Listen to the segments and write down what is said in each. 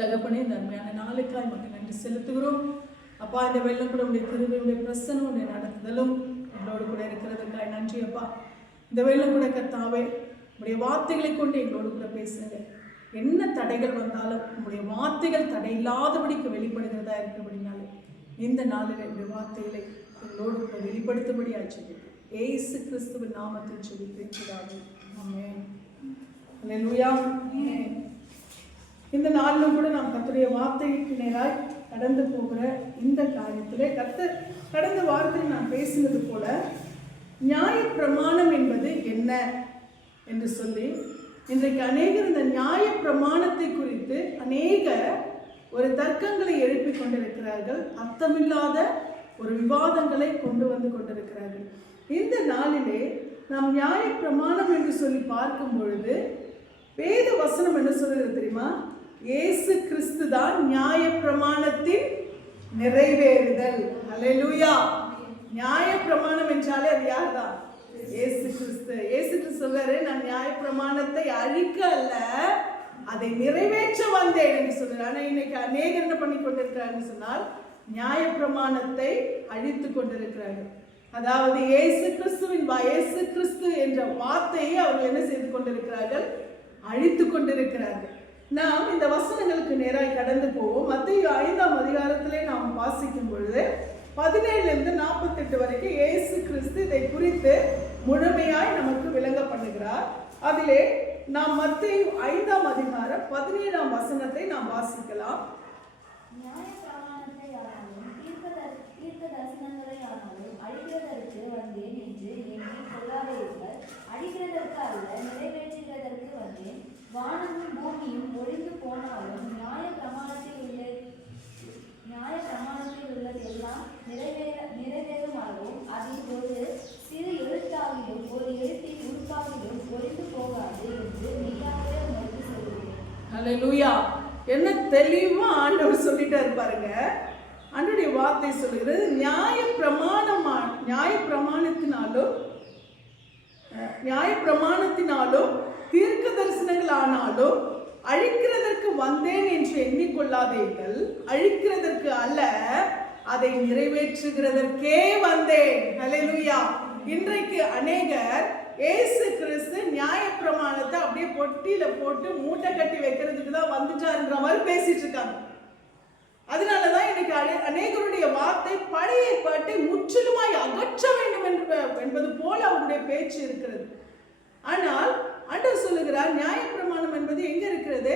தகப்பனே, இந்த அருமையான நாளுக்காய் மக்கள் நன்றி செலுத்துகிறோம். அப்பா, இந்த வெள்ளம் கூட உடைய கிருபையுடைய பிரசனம் உடைய நடத்துதலும் எங்களோடு கூட இருக்கிறதுக்காய் நன்றி. அப்பா, இந்த வெள்ளம் கூட கர்த்தாவே உடைய வார்த்தைகளை கொண்டு எங்களோடு கூட பேசுங்க. என்ன தடைகள் வந்தாலும் உங்களுடைய வார்த்தைகள் தடை இல்லாதபடிக்கு வெளிப்படுகிறதா இருக்கிறபடினாலே இந்த நாளில் என்னுடைய வார்த்தைகளை எங்களோடு கூட வெளிப்படுத்தபடி ஆச்சு. ஏசு கிறிஸ்துவின் நாமத்தில் சொல்லியிருக்கிறார்கள். ஆமென். அல்லேலூயா. இந்த நாளிலும் கூட நாம் கர்த்தருடைய வார்த்தைக்கு நேராய் கடந்து போகிற இந்த காரியத்திலே கர்த்தர் கடந்த வாரத்தில் நான் பேசினது போல நியாய பிரமாணம் என்பது என்ன என்று சொல்லி இன்றைக்கு அநேகர் இந்த நியாய பிரமாணத்தை குறித்து ஒரு தர்க்கங்களை எழுப்பிக் கொண்டிருக்கிறார்கள். அர்த்தமில்லாத ஒரு விவாதங்களை கொண்டு வந்து கொண்டிருக்கிறார்கள். இந்த நாளிலே நாம் நியாய பிரமாணம் என்று சொல்லி பார்க்கும் பொழுது வேத வசனம் என்ன சொல்றது தெரியுமா? இயேசு கிறிஸ்து தான் நியாய பிரமாணத்தின் நிறைவேறுதல். அல்லேலூயா. நியாய பிரமாணம் என்றாலே அது யார் தான்? இயேசு கிறிஸ்து. இயேசு கிறிஸ்து சொல்றாரு, நான் நியாய பிரமாணத்தை அழிக்க அல்ல, அதை நிறைவேற்ற வந்தேன் என்று சொல்றாரு. ஆனா இன்னைக்கு அநேகர் என்ன பண்ணி கொண்டிருக்கிறார்கள் சொன்னால் நியாய பிரமாணத்தை அழித்து கொண்டிருக்கிறார்கள். அதாவது இயேசு கிறிஸ்து என்ற வார்த்தையை அவர்கள் என்ன செய்து கொண்டிருக்கிறார்கள்? அழித்து கொண்டிருக்கிறார்கள். நாம் இந்த வசனங்களுக்கு நேராய் கடந்து போவோம். மத்தேயு 5ஆம் அதிகாரத்திலே நாம் வாசிக்கும் பொழுது 17 - 48 வரைக்கும் இயேசு கிறிஸ்து இதை குறித்து முழுமையாய் நமக்கு விளங்க பண்ணுகிறார். அதிலே நாம் மத்தேயு 5ஆம் அதிகாரம் 17ஆம் வசனத்தை நாம் வாசிக்கலாம். அழிக்கிறதற்கு வந்தேன் என்று எண்ணி கொள்ளாதீர்கள், அழிக்கிறதற்கு அல்ல நிறைவேற்றுகிறதற்கு வந்தேன். வானமும் பூமியும் ஒழிந்து போனாலும் நியாய பிரமாணத்தில் உள்ளதெல்லாம் நிறைவேறும் அளவும் அதில் ஒரு சிறு எழுத்தாகிலும் ஒரு எழுத்தின் உறுப்பாகிலும் ஒழிந்து போகாது என்று மெய்யாகவே உங்களுக்கு சொல்கிறேன். அல்லேலூயா. என்ன தெளிவா ஆண்டவர் சொல்லிட்டே இருப்பாருங்க. ஆண்டவருடைய வார்த்தை சொல்லுகிறது, நியாய பிரமாணத்தினாலும் தீர்க்க தரிசனங்கள் ஆனாலும் அழிக்கிறதற்கு வந்தேன் என்று எண்ணிக்கொள்ளாதீர்கள், அழிக்கிறதற்கு அல்ல, அதை நிறைவேற்றுகிறதற்கே வந்தேன். அல்லேலூயா. இன்றைக்கு அநேகர் இயேசு கிறிஸ்து நியாய பிரமாணத்தை அப்படியே பொட்டியில போட்டு மூட்டை கட்டி வைக்கிறதுக்கு தான் வந்துட்டாருன்ற மாதிரி பேசிட்டு இருக்காங்க. அதனாலதான் இன்னைக்கு அநேகருடைய வார்த்தை பழைய ஏற்பாட்டை முற்றிலுமாய் அகற்ற வேண்டும் என்பது போல அவருடைய பேச்சு இருக்கிறது. ஆனால் ஆண்டவர் சொல்லுகிறார், நியாய பிரமாணம் என்பது எங்க இருக்கிறது?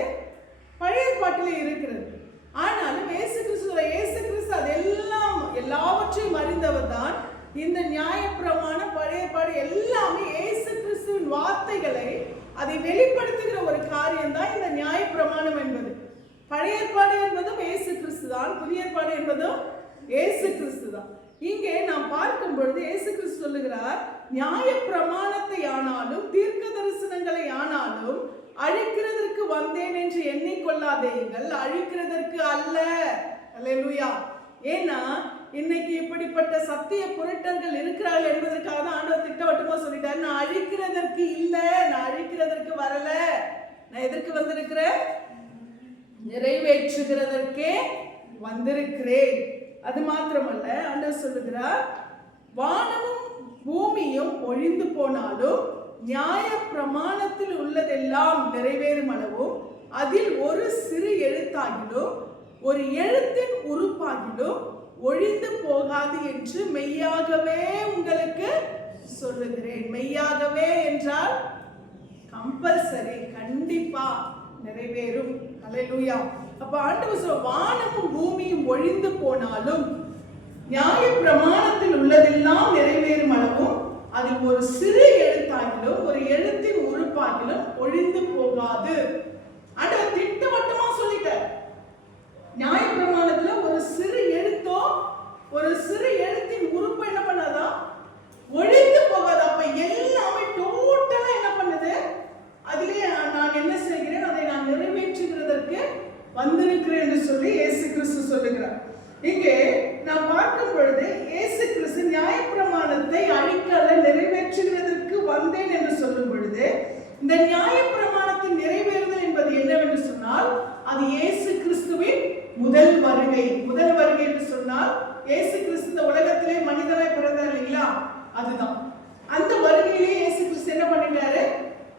பழைய ஏற்பாட்டிலே இருக்கிறது. ஆனாலும் இயேசு கிறிஸ்து எல்லாவற்றையும் அறிந்தவர் தான். இந்த நியாய பிரமாணம் பழைய ஏற்பாடு எல்லாமே இயேசு கிறிஸ்துவின் வார்த்தைகளை அதை வெளிப்படுத்துகிற ஒரு காரியம் தான் இந்த நியாய பிரமாணம் என்பது. பழைய ஏற்பாடு என்பதும் இயேசு கிறிஸ்து தான், புதிய ஏற்பாடு என்பதும் இயேசு கிறிஸ்து தான். இங்கே நாம் பார்க்கும் பொழுது இயேசு கிறிஸ்து சொல்லுகிறார், நியாய பிரமாணத்தை ஆனாலும் தீர்க்க தரிசனங்களை ஆனாலும் அழிக்கிறதற்கு வந்தேன் என்று எண்ணிக்கொள்ளாதீர்கள், அழிக்கிறதற்கு அல்ல. அல்லேலூயா. ஏன்னா இன்னைக்கு இப்படிப்பட்ட சத்திய புரட்டர்கள் இருக்கிறார்கள் என்பதற்காக தான் ஆண்டவர் திட்டவட்டமா சொல்லிட்டாரு, நான் அழிக்கிறதற்கு இல்லை, நான் அழிக்கிறதற்கு வரல, நான் எதற்கு வந்திருக்கிறேன்? நிறைவேற்றுகிறதற்கே வந்திருக்கிறேன். அது மாத்திரமல்ல, ஆண்டவர் சொல்லுகிறார், வானமும் பூமியும் ஒழிந்து போனாலும் நியாய பிரமாணத்தில் உள்ளதெல்லாம் நிறைவேறும் அளவும் அதில் ஒரு சிறு எழுத்தாகிலும் ஒரு எழுத்தின் உறுப்பாகிலும் ஒழிந்து போகாது என்று மெய்யாகவே உங்களுக்கு சொல்லுகிறேன். மெய்யாகவே என்றால் கம்பல்சரி, கண்டிப்பா நிறைவேறும். அல்லேலூயா. அப்ப ஆண்டவர் வானமும் பூமியும் ஒழிந்து போனாலும் நியாய பிரமாணத்தில் உள்ளதெல்லாம் நிறைவேறும் அளவும் அதில் ஒரு சிறு எழுத்தாகிலும் ஒரு எழுத்தின் உறுப்பாகிலும் ஒழிந்து போகாது. ஆண்டவர் திட்டவட்டமா சொல்லிட்டார், நியாய பிரமாணத்துல ஒரு சிறு எழுத்தோ ஒரு சிறு எழுத்தின் உறுப்பு என்ன பண்ணாதான் ஒழிந்து போகாது. அப்ப எல்லாமே டோட்டலா என்ன பண்ணுது? அதிலே நான் என்ன செய்கிறேன், அதை நான் நிறைவேற்றுகிறதற்கு வந்திருக்கிறேன் என்று சொல்லி இயேசு கிறிஸ்து சொல்லுகிறார். இங்கே நாம் பார்க்கும் பொழுது இயேசு கிறிஸ்து நியாயப்பிரமாணத்தை அழிக்கல நிறைவேற்றுகிறதற்கு வந்தேன் என்று சொல்லும் பொழுது இந்த நியாயப்பிரமாணத்தின் நிறைவேறுதல் என்பது என்னவென்று சொன்னால் அது இயேசு கிறிஸ்து வருகை. முதல் வருகை என்று சொன்னால் இயேசு கிறிஸ்து இந்த உலகத்திலே மனிதனாய் பிறந்தார் இல்லைங்களா, அதுதான். அந்த வருகையிலே இயேசு கிறிஸ்து என்ன பண்ணிட்டாரு,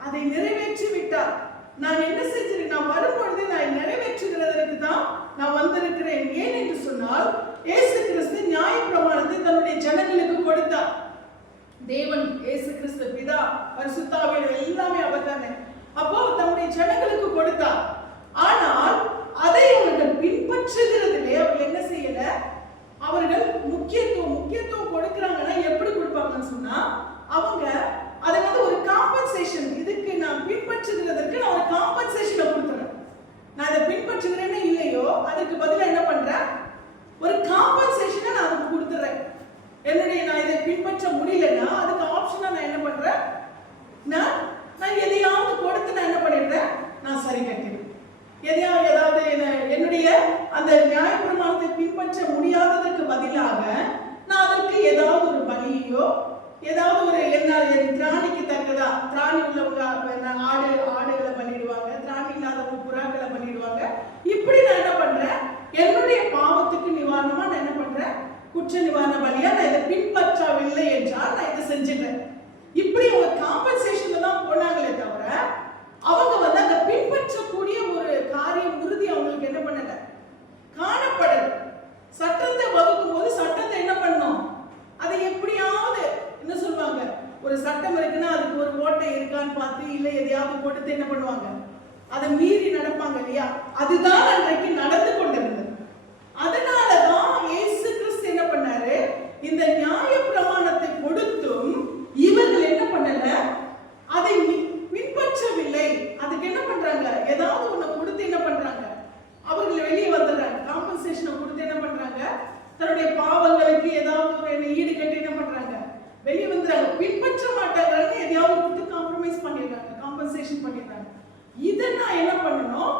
அதை நிறைவேற்றி விட்டார். நான் என்ன செஞ்சிருக்கேன், நான் வரும்பொழுது நான் நிறைவேற்றுகிறதற்கு தான் நான் வந்திருக்கிறேன். ஏன் என்று சொன்னால் இயேசு கிறிஸ்து நியாயப்பிரமாணத்தை தன்னுடைய ஜனங்களுக்கு கொடுத்தார். தேவன் இயேசு கிறிஸ்து பிதா பரிசுத்த ஆவியானவர் எல்லாமே அவர் தானே. அப்போ தன்னுடைய ஜனங்களுக்கு கொடுத்தார். ஆனால் அதை அவர்கள் பின்பற்றுகிறதிலே அவர்கள் என்ன செய்யல, அவர்கள் முக்கியத்துவம் கொடுக்கறாங்கன்னா எப்படி கொடுப்பாங்கன்னு சொன்னா, அவங்க அதை ஒரு காம்பன்சேஷன், இதுக்கு நான் பின்பற்றுகிறதற்கு நான் ஒரு காம்பன்சேஷனை கொடுத்துறேன். நான் இதை பின்பற்றுகிறேன்னு இல்லையோ அதுக்கு பதிலா என்ன பண்றேன், ஒரு காம்பன்சேஷனை நான் அதுக்கு கொடுத்துறேன். நான் இதை பின்பற்ற முடியலன்னா அதுக்கு ஆப்ஷனா நான் என்ன பண்றேன், நான் எதையாவது கொடுத்து நான் என்ன பண்ணிடுறேன், நான் சரி கட்டிடுறேன். ஏதாவது என்னுடைய அந்த நியாயப்பிரமாணத்தை பின்பற்ற முடியாததற்கு பதிலாக நான் அதற்கு ஏதாவது ஒரு பலியோ ஏதாவது ஒரு என் திராணிக்கு தக்கதா, திராணி உள்ளவங்க ஆடுகளை பண்ணிடுவாங்க, திராணி இல்லாதவங்க புறாக்களை பண்ணிடுவாங்க. இப்படி நான் என்ன பண்றேன், என்னுடைய பாவத்துக்கு நிவாரணமா நான் என்ன பண்றேன், குற்ற நிவாரண பலியா நான் இதை பின்பற்றவில்லை என்றால் நான் இதை செஞ்சிடுறேன். இப்படி அவங்க காம்பன்சேஷன்ல தான் போனாங்களே தவிர அவங்க அந்த பின்பற்றக்கூடிய ஒரு காரியம் உறுதி அவங்களுக்கு என்ன பண்ணல, காணப்படல. சட்டத்தை வகுக்கும் போது சட்டத்தை என்ன பண்ணணும், அதை எப்படியாவது என்ன சொல்லுவாங்க, ஒரு சட்டம் இருக்குன்னா அதுக்கு ஒரு ஓட்டை இருக்கான்னு பார்த்து இல்ல எதையாவது போட்டு என்ன பண்ணுவாங்க, அதை மீறி நடப்பாங்க இல்லையா. அதுதான் அன்றைக்கு நடந்து கொண்டிருந்தது. அதனாலதான் இயேசு கிறிஸ்து என்ன பண்ணாரு, இந்த நியாய பிரமாணத்தை கொடுத்தும் இவர்கள் என்ன பண்ணல, அதை பின்பற்றவில்லை. அதுக்கு என்ன பண்றாங்க, ஏதாவது ஒண்ணு கொடுத்து என்ன பண்றாங்க, அவர்கள் வெளியே வந்துடுறாங்க. காம்பன்சேஷனை கொடுத்து என்ன பண்றாங்க, தன்னுடைய பாவங்களுக்கு ஏதாவது ஒரு ஈடு கட்டி என்ன பண்றாங்க, வெளியே வந்துடுறாங்க. பின்பற்ற மாட்டாங்க, எதையாவது கொடுத்து காம்ப்ரமைஸ் பண்ணிடுறாங்க, காம்பன்சேஷன் பண்ணிடுறாங்க. இதை நான் என்ன பண்ணணும்,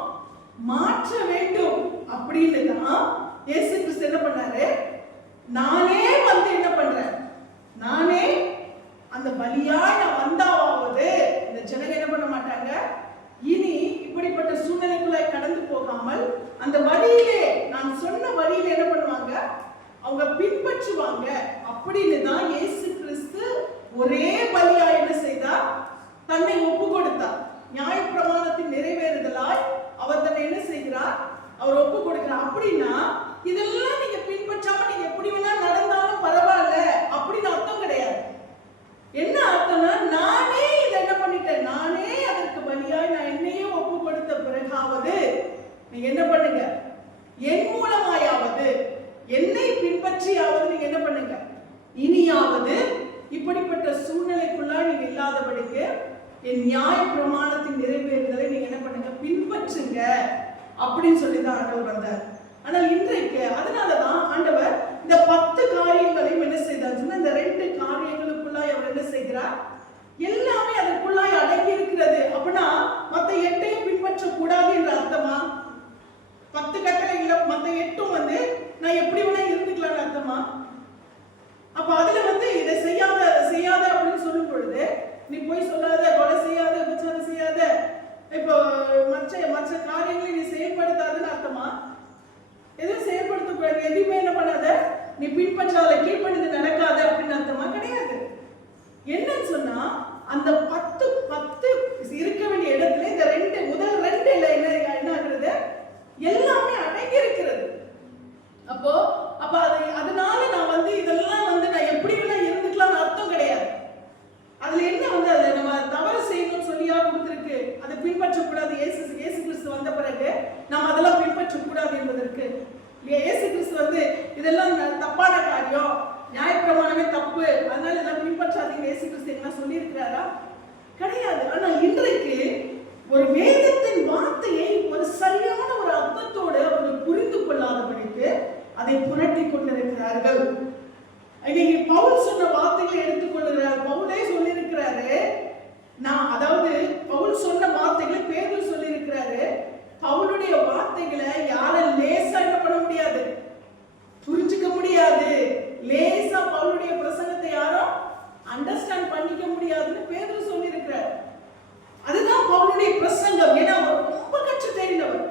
மாற்ற வேண்டும் அப்படின்னு தான் இயேசு கிறிஸ்து என்ன பண்ணாரு, நானே வந்து என்ன பண்றேன், நானே அந்த பலியாய் நான் வந்தாவது இந்த ஜனங்க என்ன பண்ண மாட்டாங்க, இனி இப்படிப்பட்ட சூழ்நிலைக்குள்ளாய் கடந்து போகாமல் அந்த வழியிலே, நான் சொன்ன வழியில என்ன பண்ணுவாங்க, அவங்க பின்பற்றுவாங்க. அப்படின்னு தான் இயேசு கிறிஸ்து ஒரே பலியா என்ன செய்தார், தன்னை ஒப்பு கொடுத்தார். நியாயப்பிரமாணத்தின் நிறைவேறுதலாய் அவர் தன்னை என்ன செய்கிறார், அவர் ஒப்பு கொடுக்கிறார். அப்படின்னா இதெல்லாம் நீங்க பின்பற்றாம நீங்க எப்படி வேணா நடந்தாலும் பரவாயில்ல அப்படின்னு அர்த்தம் கிடையாது. என்ன அர்த்தம்னா, நானே இதை என்ன பண்ணிட்டேன், நானே அதற்கு பலியாய் நான் என்னையே ஒப்பு கொடுத்த பிறகாவது நீங்க என்ன பண்ணுங்க, என் மூலமாயாவது என்னை பின்பற்றியாவது நீங்க என்ன பண்ணுங்க, இனியாவது இப்படிப்பட்ட சூழ்நிலைக்குள்ளாய் நீங்க இல்லாதபடிக்கு என் நியாய பிரமாணத்தின் நிறைவேறுதலை நீங்க என்ன பண்ணுங்க, பின்பற்றுங்க அப்படின்னு சொல்லிதான் ஆண்டவர் வந்தார். ஆனால் இன்றைக்கு அதனாலதான் ஆண்டவர் இந்த 10 காரியங்களையும் என்ன செய்தார், இந்த 2 காரியங்களுக்குள்ளாய் அவர் என்ன செய்கிறார், எல்லாமே அதற்குள்ளாய் அடங்கி இருக்கிறது. அப்படின்னா மத்த 8ஐயும் பின்பற்ற கூடாது என்ற அர்த்தமா? 10 கட்டளைகள மத்த 8ம் நான் எப்படி வேணா இருந்துக்கலாம்னு அர்த்தமா? அப்ப அதுல இதை செய்யாத அப்படின்னு சொல்லும் பொழுது, நீ போய் சொல்லாத, கொலை செய்யாத, விபச்சாரம் செய்யாத, இப்போ மற்ற காரியங்களை நீ செயல்படுத்தாதுன்னு அர்த்தமா? எதுவும் செயல்படுத்தக்கூடாது, எதுவுமே என்ன பண்ணாத, நீ பின்பற்றாத, கீழ்ப்படிந்து நடக்காத அப்படின்னு அர்த்தமா? கிடையாது. என்னன்னு சொன்னா, அந்த 10 இருக்க வேண்டிய இடத்துல இந்த முதல் 2 என்ன ஆகுறது, எல்லாமே அடங்கி இருக்கிறது. அப்போ அதனால நான் இதெல்லாம் நான் எப்படி வேணா இருந்துக்கலாம் அர்த்தம் கிடையாது. அதுல என்ன அதை நம்ம தவறு செய்யணும்னு சொல்லியா கொடுத்திருக்கு, அதை பின்பற்றக்கூடாது. இயேசு கிறிஸ்து வந்த பிறகு நாம் அதெல்லாம் பின்பற்றக்கூடாது என்பதற்கு இயேசு கிறிஸ்து இதெல்லாம் தப்பான காரியம், நியாயப்பிரமாணமே தப்பு, அதனால இதெல்லாம் பின்பற்றாதீங்க இயேசு கிறிஸ்து என்ன சொல்லி இருக்கிறாரா? கிடையாது. ஆனா இன்றைக்கு ஒரு வேதத்தின் வார்த்தையை ஒரு சரியான ஒரு அர்த்தத்தோடு அவர்கள் புரிந்து கொள்ளாதபடிக்கு அதை புரட்டி கொண்டிருக்கிறார்கள். இன்னைக்கு பவுல் சொன்ன வார்த்தைகளை எடுத்துக்கொள்கிறார். பவுலே சொல்லியிருக்கிறாரு, பவுல் சொன்ன வார்த்தைகளை பேதுரு சொல்லியிருக்கிறாரு. பவுலுடைய வார்த்தைகளை யாரும் லேசா என்ன பண்ண முடியாது, புரிஞ்சுக்க முடியாது. லேசா பவுலுடைய பிரசங்கத்தை யாரும் அண்டர்ஸ்டாண்ட் பண்ணிக்க முடியாதுன்னு பேதுரு சொல்லியிருக்கிறார். அதுதான் பவுலுடைய பிரசங்கம். ஏன்னா அவர் ரொம்ப கற்று தேறினவர்.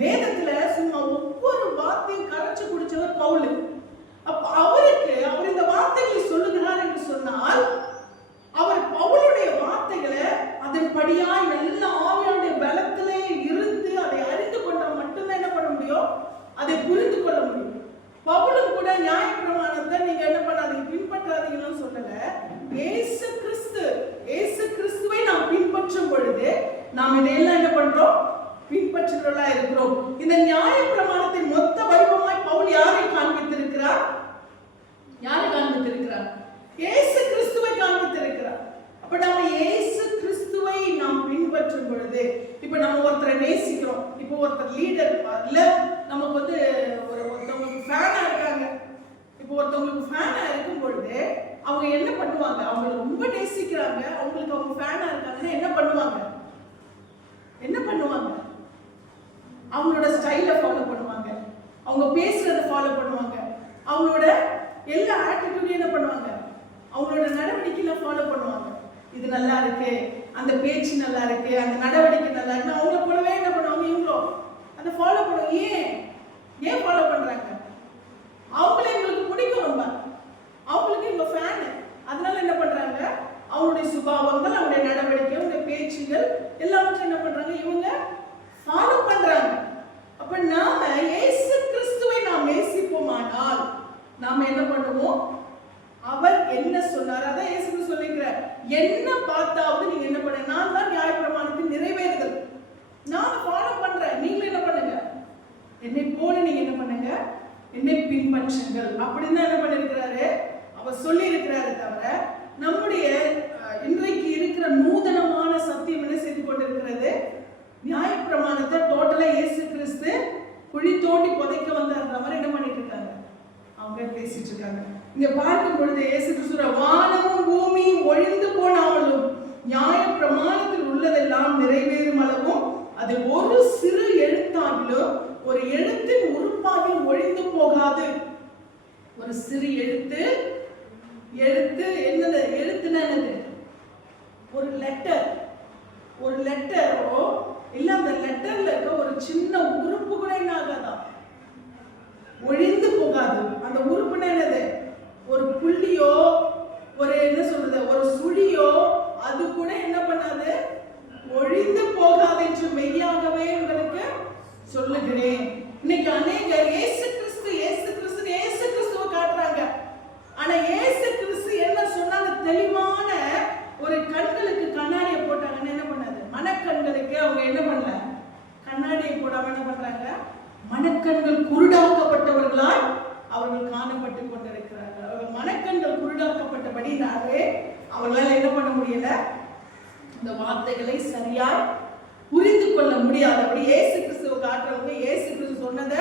வேதத்துல சும்மா ஒவ்வொரு வார்த்தையும் கரைச்சு குடிச்சவர் பவுல். அப்ப அவர் இந்த வார்த்தைகளை சொல்லுகிறார் என்று சொன்னால், அவர் பவுலுடைய வார்த்தைகளை அதன்படியாய் நல்ல ஆவியானுடைய பலத்திலே இருந்து அதை அறிந்து கொண்டால் மட்டும்தான் என்ன பண்ண முடியும், அதை புரிந்து கொள்ள முடியும். பவுலும் கூட நியாயப்பிரமாணத்தை நீங்க என்ன பண்ணாதீங்க, பின்பற்றாதீங்கன்னு சொல்லல. இயேசு கிறிஸ்துவை நாம் பின்பற்றும் பொழுது நாம் இதையெல்லாம் என்ன பண்றோம், பின்பற்றுகிறவர்களா இருக்கிறோம். இந்த நியாயப்பிரமாணத்தின் மொத்த வைபவமாய் பவுல் யாரை காண்பித்திருக்கிறார்? இயேசு கிறிஸ்துவை காண்பித்திருக்கிறார். அப்ப நம்ம இயேசு கிறிஸ்துவை நாம் பின்பற்றும் பொழுது, இப்ப நம்ம ஒருத்தரை நேசிக்கிறோம், இப்ப ஒருத்தர் லீடர் இல்ல, நமக்கு வந்து ஒருத்தவங்களுக்கு ஃபேனா இருக்காங்க. இப்ப ஒருத்தவங்களுக்கு ஃபேனா இருக்கும் பொழுது அவங்க என்ன பண்ணுவாங்க, அவங்க ரொம்ப நேசிக்கிறாங்க, அவங்களுக்கு அவங்க ஃபேனா இருக்காங்கன்னா என்ன பண்ணுவாங்க, அவங்களோட ஸ்டைலை ஃபாலோ பண்ணுவாங்க, அவங்க பேசுறதை ஃபாலோ பண்ணுவாங்க, அவங்களோட எல்லா ஆட்டிடியூடையும் என்ன பண்ணுவாங்க, அவங்களோட நடவடிக்கையில ஃபாலோ பண்ணுவாங்க. இது நல்லா இருக்கு, அந்த பேச்சு நல்லா இருக்கு, அந்த நடவடிக்கை நல்லா இருக்கு, அவங்கள போலவே என்ன பண்ணுவாங்க, இவங்களும் அதை ஃபாலோ பண்ணுவாங்க. ஏன் ஃபாலோ பண்றாங்க? அவங்களே இவங்களுக்கு பிடிக்கும், ரொம்ப அவங்களுக்கு இவங்க ஃபேனு. அதனால என்ன பண்றாங்க, அவங்களுடைய சுபாவங்கள், அவங்களுடைய நடவடிக்கை, அவங்களுடைய பேச்சுகள் எல்லாவற்றையும் என்ன பண்றாங்க, இவங்க ஃபாலோ பண்றாங்க. அப்ப நாம இயேசு கிறிஸ்துவை நாம் நேசிப்போமானால் நாம என்ன பண்ணுவோம், அவர் என்ன சொன்னார் அதான் இயேசு சொல்லிக்கிறார். என்ன பார்த்தாவது நீங்க என்ன பண்ணுங்க, நான் தான் நியாயப்பிரமாணத்தின் நிறைவேறுதல், நான் ஃபாலோ பண்றேன், நீங்க என்ன பண்ணுங்க, என்னை போல நீங்க என்ன பண்ணுங்க, என்னை பின்பற்றுங்கள் அப்படின்னு என்ன பண்ணிருக்கிறாரு, அவர் சொல்லி இருக்கிறாரு. தவிர நம்முடைய இன்றைக்கு இருக்கிற நூதனமான சத்தியம் என்ன செய்து கொண்டிருக்கிறது, நியாயப்பிரமாணத்தை டோட்டலா இயேசு கிறிஸ்து குழி தோண்டி புதைக்க வந்தார். தவிர என்ன பண்ணிட்டு இருக்காங்க, அவங்க பேசிட்டு இருக்காங்க. இங்க பார்க்கும் பொழுது இயேசு கிறிஸ்து வானமும் பூமியும் ஒழிந்து போனாலும் நியாயப்பிரமாணத்தில் உள்ளதெல்லாம் நிறைவேறும் அளவும் அதில் ஒரு சிறு எழுத்தாகிலும் ஒரு எழுத்தின் உறுப்பாகிலும் ஒழிந்து போகாது. ஒரு சிறு எழுத்து என்னது, எழுத்துனா என்னது, ஒரு லெட்டரோ இல்ல அந்த லெட்டர்ல இருக்க ஒரு சின்ன உறுப்பு கூட என்ன ஆகாதான், ஒழிந்து போகாது. அந்த உறுப்புனா என்னது, ஒரு புள்ளியோ ஒரு என்ன சொல்றது, ஒரு சுழியோ அது கூட என்ன பண்ணாது, ஒழிந்து போகாது என்று மெய்யாகவே உங்களுக்கு சொல்லுகிறேன். இன்னைக்கு அநேகர் இயேசு கிறிஸ்துவை காட்டுறாங்க. ஆனா இயேசு கிறிஸ்து என்ன சொன்னாங்க, தெளிவான ஒரு கண்களுக்கு கண்ணாடியை போட்டாங்கன்னு என்ன பண்ணாது, மனக்கண்களுக்கு அவங்க என்ன பண்ணல, கண்ணாடியை போடாம என்ன பண்றாங்க, மனக்கண்கள் குருடாக்கப்பட்டவர்களால் அவர்கள் காணப்பட்டு கொண்டிருக்கிறார்கள். மனக்கண்கள் குருடாக்கப்பட்டபடினாலே அவர்களால் என்ன பண்ண முடியல, இந்த வார்த்தைகளை சரியாய் புரிந்து கொள்ள முடியாது. அப்படி இயேசு கிறிஸ்துவை காட்டுறவங்க இயேசு கிறிஸ்து சொன்னதை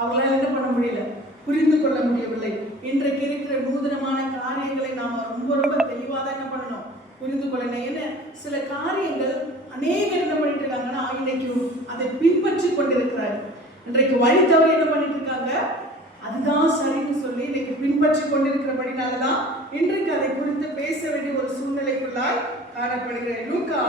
அவர்களால் என்ன பண்ண முடியல, புரிந்து கொள்ள முடியவில்லை. இன்றைக்கு இருக்கிற நூதனமான காரியங்களை நாம ரொம்ப தெளிவாக தான் என்ன பண்ணணும், புரிந்து கொள்ளணும். ஏன்னா சில காரியங்கள் அநேகர் என்ன பண்ணிட்டு இருக்காங்கன்னா இன்னைக்கு அதை பின்பற்றி கொண்டிருக்கிறார்கள். இன்றைக்கு வழி தவறி என்ன பண்ணிட்டு இருக்காங்க, அதுதான் சரின்னு சொல்லி இன்னைக்கு பின்பற்றி கொண்டிருக்கிறபடினாலதான் இன்றைக்கு அதை குறித்து பேச வேண்டிய ஒரு சூழ்நிலைக்குள்ளாய் காணப்படுகிறேன். லூக்கா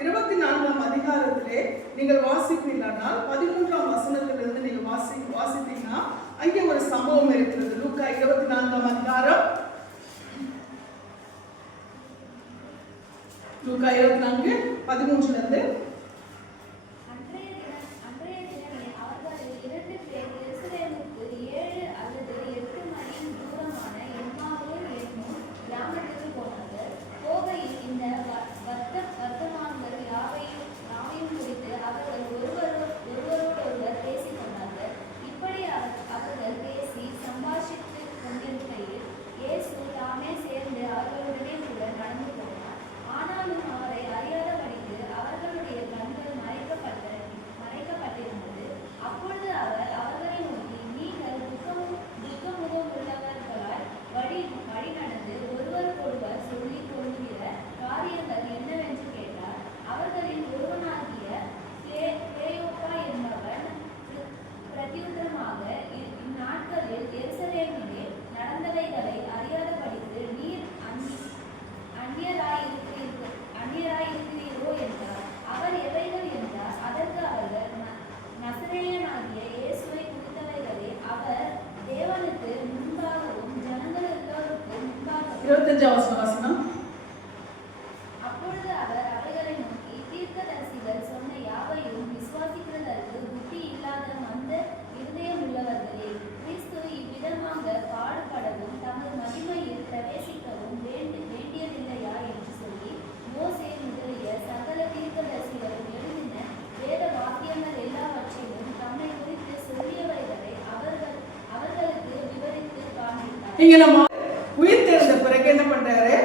24ஆம் அதிகாரத்திலே நீங்கள் வாசிப்பீர்களானால் 13ஆம் வசனத்திலிருந்து நீங்க வாசிப்பீங்கன்னா அங்கே ஒரு சம்பவம் இருக்கிறது. லூக்கா 24ஆம் அதிகாரம், லூக்கா 24:13 அவர்களுடனே கூட நடந்து போனார். ஆனாலும் அவரை அறியாதபடிக்கு அவர்களுடைய 25ஆம் வசனம். அப்பொழுது அவர் அவர்களை நோக்கி, தீர்க்கதரிசிகள் சொன்ன யாவையும் விசுவாசிக்கிறதற்கு புத்தி இல்லாத மந்த இருதயம் உள்ளவர்களே, கிறிஸ்து இவ்விதமாக பாடுபடவும் தமது மகிமையில் பிரவேசிக்கவும் வேண்டியதில்லையா என்று சொல்லி மோசே முதலிய சகல தீர்க்கதரிசிகளும் எழுதின வேத வாக்கியங்கள் எல்லாவற்றையும் தம்மை குறித்து சொல்லியவைகளை அவர்களுக்கு விவரித்து காண்பித்தார். இங்க நம்ம உயிர்த்தெழுந்த பிறகு என்ன பண்றாரு?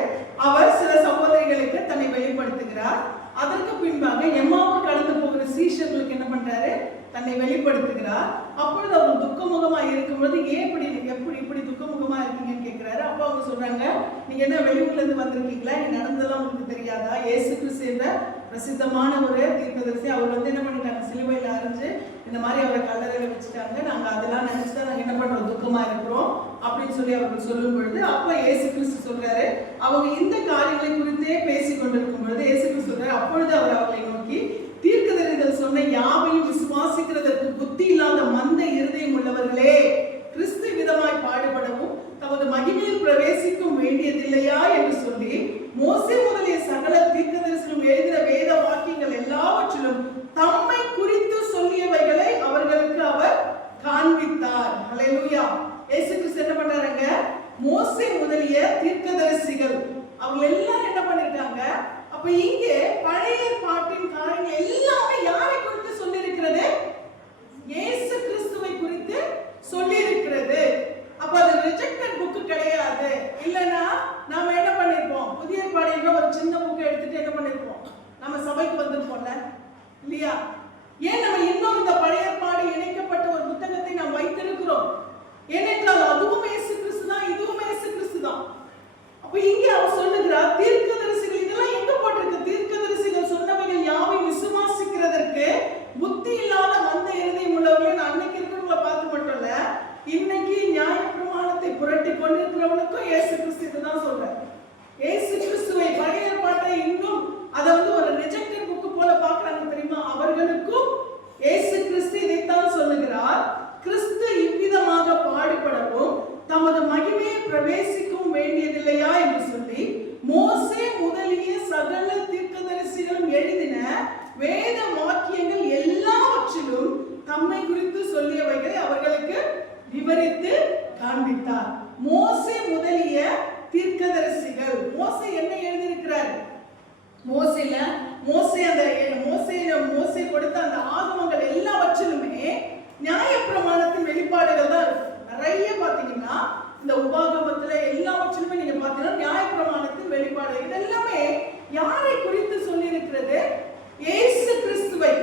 அவர் சில சகோதரிகளுக்கு தன்னை வெளிப்படுத்துகிறார். அதற்கு பின்பாக எம்மாவுக்கு கடந்து போகிற சீஷர்களுக்கு என்ன பண்றாரு? தன்னை வெளிப்படுத்துகிறார். அப்பொழுது அவர் துக்கமுகமா இருக்கும்போது ஏன் இப்படி துக்கமுகமா இருக்கீங்கன்னு கேட்கிறாரு. அப்ப அவங்க சொல்றாங்க, நீங்க என்ன வெளியூர்ல இருந்து வந்திருக்கீங்களா? இங்க நடந்ததெல்லாம் உங்களுக்கு தெரியாதா? இயேசு கிறிஸ்து என்ற பிரசித்தமான ஒரு தீர்க்கதரிசி, அவர் என்ன பண்ணிட்டாங்க? சிலுவையில அரைஞ்சு இந்த மாதிரி அவரை கல்லறையில வச்சுட்டாங்க. நாங்க அதெல்லாம் நினைச்சுதான் நாங்க என்ன பண்றோம்? துக்கமா இருக்கிறோம் அப்படின்னு சொல்லி அவர்கள் சொல்லும் பொழுது, அப்ப இயேசு கிறிஸ்து சொல்றாரு, அவங்க இந்த காரியங்களை குறித்தே பேசிக் கொண்டிருக்கும் பொழுது இயேசு கிறிஸ்து சொல்றாரு, அப்பொழுது அவர் அவர்களை நோக்கி, தீர்க்கதரிசிகள் சொன்ன யாவையும் விசுவாசிக்கிறதற்கு புத்தி இல்லாத மந்த இருதயம் உள்ளவர்களே, கிறிஸ்து விதமாய் பாடுபடவும் தமது மகிமையில் பிரவேசிக்கும் வேண்டியதில்லையா என்று சொல்லி மோசே முதலிய சகல தீர்க்கதரிசிகளும் எழுதின வேத வாக்கியங்கள் எல்லாவற்றிலும் தம்மை குறித்து சொல்லியவைகளை அவர்களுக்கு அவர் காண்பித்தார். ஹல்லேலூயா. இயேசு கிறிஸ்து என்ன பண்றாங்க? மோசே முதலிய தீர்க்கதரிசிகள் அவங்க எல்லாரும் என்ன பண்ணிருக்காங்க? அப்ப இங்கே பழைய பாட்டின் காரியங்கள் எல்லாமே யாரை குறித்து சொல்லி இருக்கிறது? இயேசு கிறிஸ்துவை குறித்து சொல்லி இருக்கிறது. அப்ப அது ரிஜெக்டட் புக் கிடையாது. இல்லனா நாம என்ன பண்ணிருப்போம்? புதிய ஏற்பாடுல ஒரு சின்ன புக் எடுத்துட்டு என்ன பண்ணிருப்போம்? நம்ம சபைக்கு வந்திருப்போம்ல, இல்லையா? ஏன் நம்ம இன்னும் இந்த பழைய ஏற்பாடு இணைக்கப்பட்ட ஒரு புத்தகத்தை நாம் வைத்திருக்கிறோம்? ஏனென்றால் அதுவும் இயேசு கிறிஸ்து தான், இதுவும் இயேசு கிறிஸ்து தான். அப்ப இங்கே அவர் சொல்லுகிறார், தீர்க்கதரிசிகள் இதெல்லாம் எங்க போட்டிருக்கு? தீர்க்கதரிசிகள் சொன்னவைகள் யாவையும் விசுவாசிக்கிறதற்கு புத்தி இல்லாத மந்த இருதயம் உள்ளவர்கள். அன்னைக்கு இருக்கிறவங்களை பார்த்து மட்டும் இல்ல, இன்னைக்கு நியாயப்பிரமாணத்தை புரட்டி கொண்டிருக்கிறவனுக்கும் இயேசு கிறிஸ்து இதுதான் சொல்றார். இயேசு கிறிஸ்துவை பழைய ஏற்பாட்டை இன்னும் அதை ஒரு ரிஜெக்டட் புக் போல பார்க்கறாங்க தெரியுமா? அவர்களுக்கும் இயேசு கிறிஸ்து இதைத்தான் சொல்லுகிறார், கிறிஸ்து இவ்விதமாக பாடுபடவும் தமது மகிமையை பிரவேசிக்கவும் வேண்டியதில்லையா என்று சொல்லி மோசே முதலிய சகல தீர்க்கதரிசிகளும் எழுதின வேத வாக்கியங்கள் எல்லாவற்றிலும் தம்மை குறித்து சொல்லியவைகளை அவர்களுக்கு விவரித்து காண்பித்தார். மோசே முதலிய தீர்க்கதரிசிகள். மோசே என்ன எழுதியிருக்கிறார்? மோசே கொடுத்த அந்த ஆகமங்கள் எல்லாவற்றிலுமே நியாயப்பிரமாணத்தின் வெளிப்பாடுகள் தான் இருக்கு. நிறைய பாத்தீங்கன்னா இந்த உபாகமத்துல எல்லாவற்றிலுமே நீங்க பாத்தீங்கன்னா நியாயப்பிரமாணத்தின் வெளிப்பாடு. இதெல்லாமே யாரை குறித்து சொல்லி இருக்கிறது? இயேசு கிறிஸ்துவை.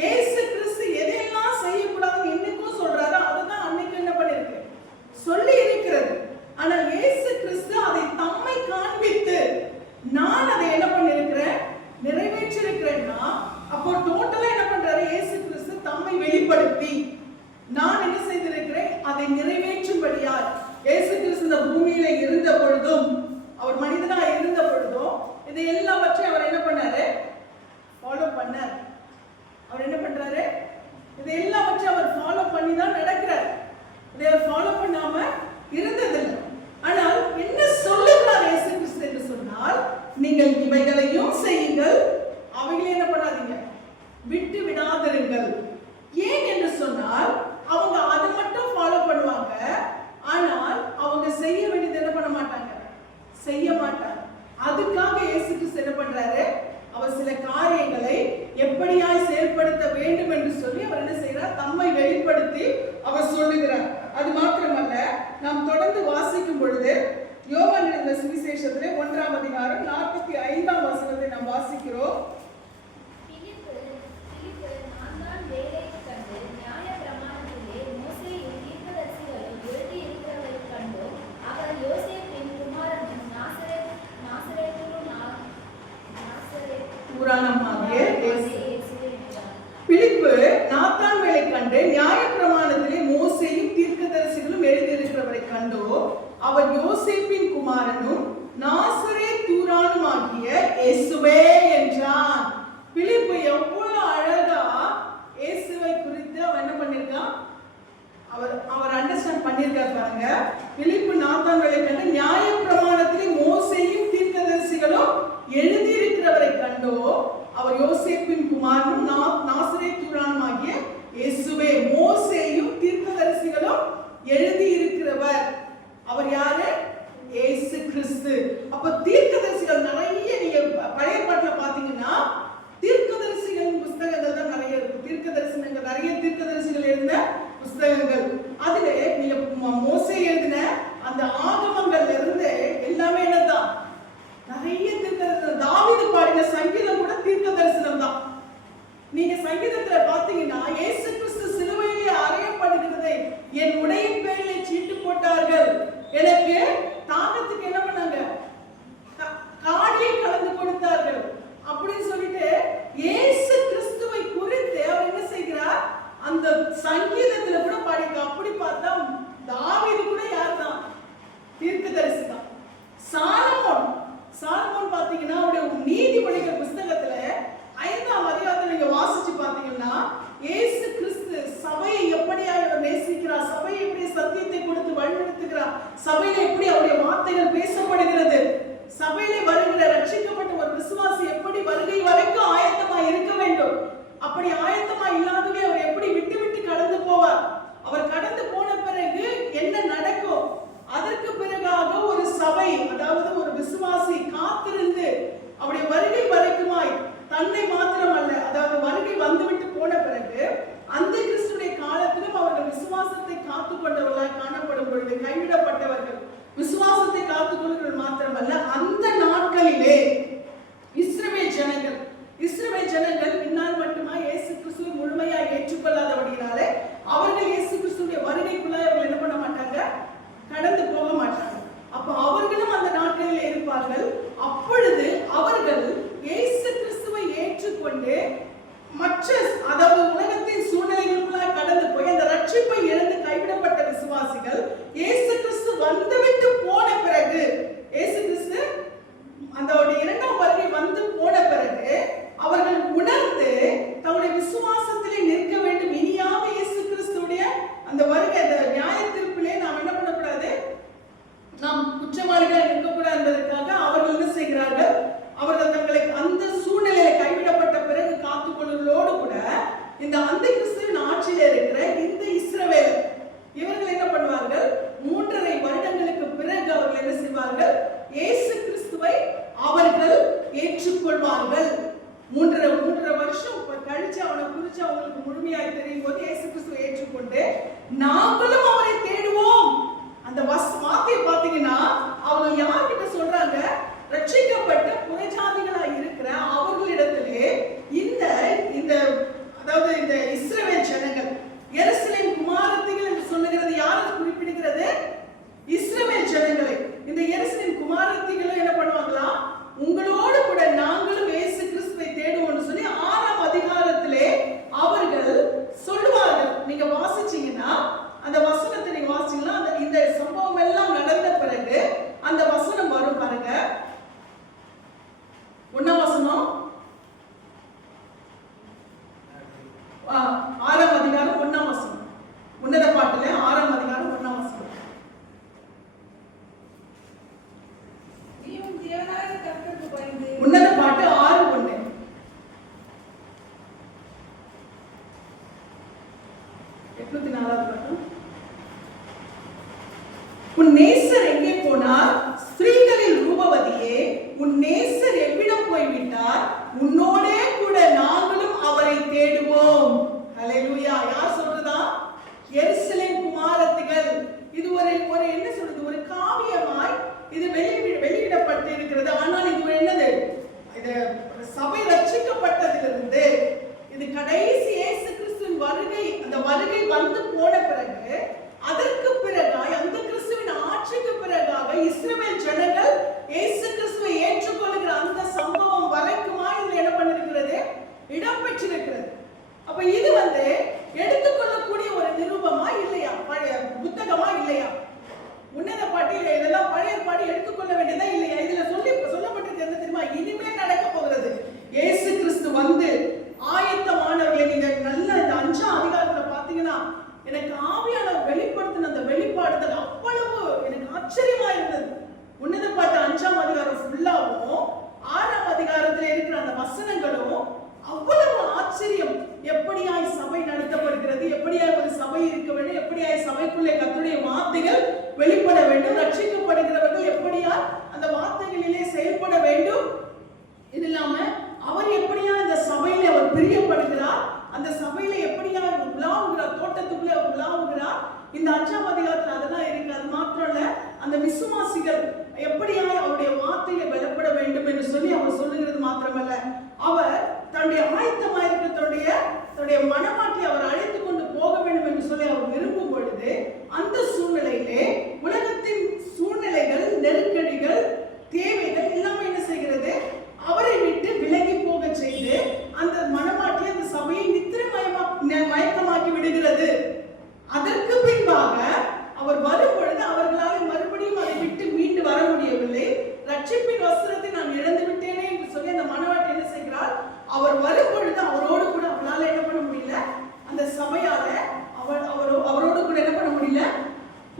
இயேசு கிறிஸ்து எதையெல்லாம் செய்யக்கூடாதுன்னு இன்னைக்கும் சொல்றாரோ அதுதான் அன்னைக்கு என்ன பண்ணிருக்கு? சொல்லி இருக்கிறது. ஆனால் இயேசு கிறிஸ்து அதை தம்மை காண்பித்து நான் அதை என்ன பண்ணிருக்கிறேன்? நிறைவேற்றிருக்கிறேன்னா அப்போ டோட்டலா என்ன பண்றாரு? இயேசு கிறிஸ்து தம்மை வெளிப்படுத்தி நான் என்ன செய்திருக்கிறேன்? அதை நிறைவேற்றும்படியாய் இயேசு கிறிஸ்து இந்த பூமியில இருந்த பொழுதும், அவர் மனிதனா இருந்த பொழுதும் இதை எல்லாவற்றையும் அவர் என்ன பண்ணாரு? ஃபாலோ பண்ணார். அவர் என்ன பண்றாரு? இதை எல்லாவற்றையும் அவர் ஃபாலோ பண்ணி தான் நடக்கிறார். இதை ஃபாலோ பண்ணாம இருந்ததில்லை. ஆனால் என்ன சொல்லுகிறார் இயேசு கிறிஸ்து என்று சொன்னால், நீங்கள் இவைகளையும் செய்யுங்கள், அவைகளை என்ன பண்ணாதீங்க, விட்டு விடாதிருங்கள். ஏன் என்று சொன்னால் அவங்க அதை மட்டும் ஃபாலோ பண்ணுவாங்க, ஆனால் அவங்க செய்ய வேண்டியது என்ன பண்ண மாட்டாங்க? செய்ய மாட்டாங்க. அதுக்காக இயேசு கிறிஸ்து என்ன பண்றாரு? அவர் சில காரியங்களை எப்படியாய் செயல்படுத்த வேண்டும் என்று சொல்லி அவர் என்ன செய்யறார்? தம்மை வெளிப்படுத்தி அவர் சொல்லுகிறார். அது மாத்திரமல்ல, நாம் தொடர்ந்து வாசிக்கும் பொழுது யோவான் எழுதின சுவிசேஷத்திலே 1ஆம் அதிகாரம் 45ஆம் வசனத்தை நாம் வாசிக்கிறோம். பிலிப்பு நாத்தான்வேலை கண்டு நியாயப்பிரமாணத்திலே மோசேயும் தீர்க்கதரிசிகளும் எழுதியிருக்கிறவரை கண்டோ அவர் யோசேப்பின் குமாரனும் நாசரேத்தூரானுமாகிய இயேசுவே என்றான். பிலிப்பு எவ்வளவு அழகா இயேசுவை குறித்து அவன் என்ன பண்ணிருக்கான்? அவர் அண்டர்ஸ்டாண்ட் பண்ணிருக்காரு பாருங்க. பிலிப்பு நாத்தான்வேலை கண்டு நியாயப்பிரமாணத்திலே மோசே அவர் யோசேப்பின் குமாரனும் நாசரேத்தூரானுமாகிய இயேசுவே. மோசேயும் தீர்க்கதரிசிகளும் எழுதி இருக்கிறவர். அவர் யாரு? இயேசு கிறிஸ்து. அப்ப தீர்க்கதரிசிகள் நிறைய, நீங்க பழைய பாட்டுல பாத்தீங்கன்னா தீர்க்கதரிசிகளின் புஸ்தகங்கள் தான் நிறைய இருக்கு. தீர்க்கதரிசனங்கள் நிறைய தீர்க்கதரிசிகள் எழுதின புஸ்தகங்கள். அதுல நீங்க மோசே எழுதின அந்த ஆகமங்கள்ல இருந்து எல்லாமே என்னதான்? நிறைய தீர்க்கதரிசனம். தாவீது பாடின சங்கீதம் கூட தீர்க்க தரிசனம் தான். நீங்க சங்கீதத்துல பாத்தீங்கன்னா இயேசு கிறிஸ்து சிலுவையிலே அறையப்படுகிறதை என் உடையின் பேரிலே சீட்டு போட்டார்கள், எனக்கு தாகத்துக்கு என்ன பண்ணாங்க? காடியை கலந்து கொடுத்தார்கள் அப்படின்னு சொல்லிட்டு இயேசு கிறிஸ்துவை குறித்து அவர் என்ன செய்கிறார்? அந்த சங்கீதத்துல கூட பாடிக்க. அப்படி பார்த்தா தாவீது கூட யார் தான்? தீர்க்கதரிசி தான். சாலமோன் பாத்தீங்கன்னா அவருடைய நீதிமொழிகள் புஸ்தகத்துல 5ஆம் அதிகாரத்துல நீங்க வாசிச்சு பாத்தீங்கன்னா இயேசு கிறிஸ்து சபையை எப்படியாக நேசிக்கிறார், சபையை எப்படி சத்தியத்தை கொடுத்து வழிநடத்துகிறார், சபையில எப்படி அவருடைய வார்த்தைகள் பேசப்படுகிறது, சபையிலே வருகிற ரட்சிக்கப்பட்ட ஒரு விசுவாசி எப்படி வருகை வரைக்கும் ஆயத்தமா இருக்க வேண்டும், அப்படி ஆயத்தமா இல்லாதவே அவர் எப்படி விட்டு விட்டு கடந்து போவார், அவர் கடந்து போன பிறகு என்ன நடக்கும், அதற்கு பிறகாக ஒரு சபை, அதாவது ஒரு விசுவாசி காத்திருந்து அவருடைய வருகை வரைக்குமாய் தன்னை மாத்திரமல்ல, அதாவது வருகை வந்துவிட்டு போன பிறகு அந்த கிறிஸ்துடைய காலத்திலும் அவர்கள் விசுவாசத்தை காத்துக் கொண்டவர்களாய் காணப்படும் பொழுது கைவிடப்பட்டவர்கள் விசுவாசத்தை காத்துக் கொள்வது மாத்திரமல்ல, அந்த நாட்களிலே இஸ்ரவேல் ஜனங்கள் இந்நாள் மட்டுமா இயேசு கிறிஸ்துவை முழுமையாக ஏற்றுக்கொள்ளாதபடினாலே அவர்கள் இயேசு கிறிஸ்துடைய வருகைக்குள்ள அவர்கள் என்ன பண்ண மாட்டாங்க? கடந்து போக மாட்டாங்க. அப்ப அவர்களும் அந்த நாட்களிலே இருப்பார்கள். அப்பொழுது அவர்கள் இயேசு கிறிஸ்துவை ஏற்றுக்கொண்டு மற்ற, அதாவது உலகத்தின் சூழ்நிலைகளுக்குள்ளாய் கடந்து போய் அந்த ரட்சிப்பை இழந்து கைவிடப்பட்ட விசுவாசிகள் இயேசு கிறிஸ்து வந்துவிட்டு போன பிறகு, இயேசு கிறிஸ்து அந்த இரண்டாம் வருகை வந்து போன பிறகு அவர்கள் உணர்ந்து தங்களுடைய விசுவாசத்திலே நிற்க வேண்டும். இனியாக இயேசு கிறிஸ்துடைய அந்த வருகை, அந்த நியாய தீர்ப்பிலே நாம் என்ன பண்ணக்கூடாது? நாம் குற்றவாளிகளாக இருக்கக்கூடாது என்பதற்காக அவர்கள் என்ன செய்கிறார்கள்? அவர்கள் தங்களை அந்த சூழ்நிலையில கைவிடப்பட்ட பிறகு காத்துக்கொள்வதோடு கூட இந்த அந்த கிறிஸ்துவின் ஆட்சியில இருக்கிற இந்த இஸ்ரவேல் இவர்கள் என்ன பண்ணுவார்கள்? 3.5 வருடங்களுக்கு பிறகு அவர்கள் என்ன செய்வார்கள்? இயேசு கிறிஸ்துவை அவர்கள் ஏற்றுக்கொள்வார்கள். 3.5 வருஷம் கழிச்சு அவனை குறிச்சு அவங்களுக்கு முழுமையாய் தெரியும் போது இயேசு கிறிஸ்துவை ஏற்றுக்கொண்டு நாங்களும் அவரை தேடுவோம். அந்த வார்த்தையை பார்த்தீங்கன்னா அவங்க யார்கிட்ட சொல்றாங்க? ரட்சிக்கப்பட்ட புறஜாதிகளாய் இருக்கிற அவர்களிடத்திலே இந்த அதாவது இந்த இஸ்ரவேல் ஜனங்கள், எருசலேம் குமாரத்திகள் என்று சொல்லுகிறது யாரை குறிப்பிடுகிறது? இஸ்ரவேல் ஜனங்களை. இந்த எருசலேம் குமாரத்திகளும் என்ன பண்ணுவாங்களா? உங்களோடு கூட நாங்களும் இயேசு கிறிஸ்துவை தேடுவோம்னு சொல்லி 6ஆம் அதிகாரத்திலே அவர்கள் சொல்லுவார்கள். நீங்க வாசிச்சீங்கன்னா அந்த வசனத்தை நீங்க வாசிச்சீங்கன்னா இந்த சம்பவம் எல்லாம் நடந்த பிறகு அந்த வசனம் வரும் பாருங்க. 1ஆம் வசனம், 6ஆம் அதிகாரம் 1ஆம் வசனம், உன்னத பாட்டுல 6ஆம் அதிகாரம் 1ஆம் வசனம். உன்னத பாட்டு 6:1. உன் நேசர் எங்கே போனார்? ஸ்திரீகளில் ரூபவதியே, உன் நேசர் எவ்விடம் போய்விட்டார்? உன்னோடே கூட நாங்களும் அவரை தேடுவோம். ஹல்லேலூயா. யார் சொல்றதா? எருசலேம் குமாரத்திகள். இது ஒரு என்ன சொல்றது? ஒரு காவியமாய் இது வெளியிடப்பட்டு இருக்கிறது. ஆனால் இது என்னது? இது சபை ரட்சிக்கப்பட்டதிலிருந்து இது கடைசி இயேசு கிறிஸ்துவின் வருகை, அந்த வருகை வந்து போன பிறகு அதற்கு பிறகாய் அந்த கிறிஸ்துவின் ஆட்சிக்கு பிறகாக இஸ்ரவேல் ஜனங்கள் இயேசு கிறிஸ்துவை ஏற்றுக்கொள்கிற அந்த சம்பவம் வரைக்குமா இதுல என்ன மாத்திரமல்ல, அவர் தன்னுடைய ஆயத்தமா இருக்க தன்னுடைய மனமாட்டி அவர் அழைத்து கொண்டு போக வேண்டும் என்று சொல்லி அவர் விரும்பும் பொழுது, அந்த சூழ்நிலையிலே உலகத்தின் சூழ்நிலைகள், நெருக்கடிகள், தேவைகள் எல்லாமே என்ன செய்கிறது? அவரை விட்டு விலகி போக செய்து அந்த மனமாட்டி அந்த சபையை நித்திரை மயக்கமாக்கி விடுகிறது. அதற்கு பின்பாக அவர் வரும் பொழுது அவர்களால் மறுபடியும் அதை விட்டு மீண்டு வர முடியவில்லை. ரட்சிப்பின் வஸ்திரத்தை நான் இழந்து விட்டேனே என்று சொல்லி அந்த மனவாட்டி என்ன செய்கிறார்? அவர் வரும் பொழுது அவரோடு கூட அவளால் என்ன பண்ண முடியல, அந்த சபையால அவரோடு கூட என்ன பண்ண முடியல,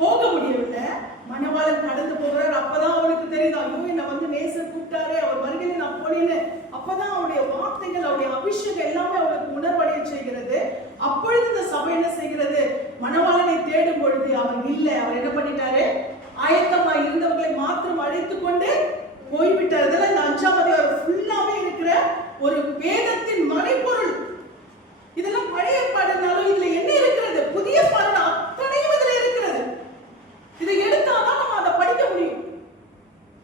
போக முடியவில்லை. மணவாளன் கடந்து போகிறார். அப்பதான் அவளுக்கு தெரியுது, ஐயோ என்ன வந்து நேசர் கூப்பிட்டாரே, அவர் வருகையில் நான் போனேன்னு. அப்பதான் அவருடைய வார்த்தைகள், அவருடைய அபிஷேகம் எல்லாமே அவளுக்கு உணர்வடைய செய்கிறது. அப்பொழுது இந்த சபை என்ன செய்கிறது? மணவாளனை தேடும் பொழுது அவர் இல்லை. அவர் என்ன பண்ணிட்டாரு? ஆயத்தமாய் இருந்தவர்களை மாத்திரம் அழைத்து கொண்டு போய்விட்டார். இதெல்லாம் இந்த 5ஆம் அதிகாரம் ஃபுல்லாவே இருக்கிற ஒரு வேதத்தின் மறைபொருள். இதெல்லாம் பழைய பாடனாலும் இதுல என்ன இருக்கிறது? புதிய பாடம் அத்தனையும் இதுல இருக்கிறது. இதை எடுத்தாதான் நம்ம அதை படிக்க முடியும்.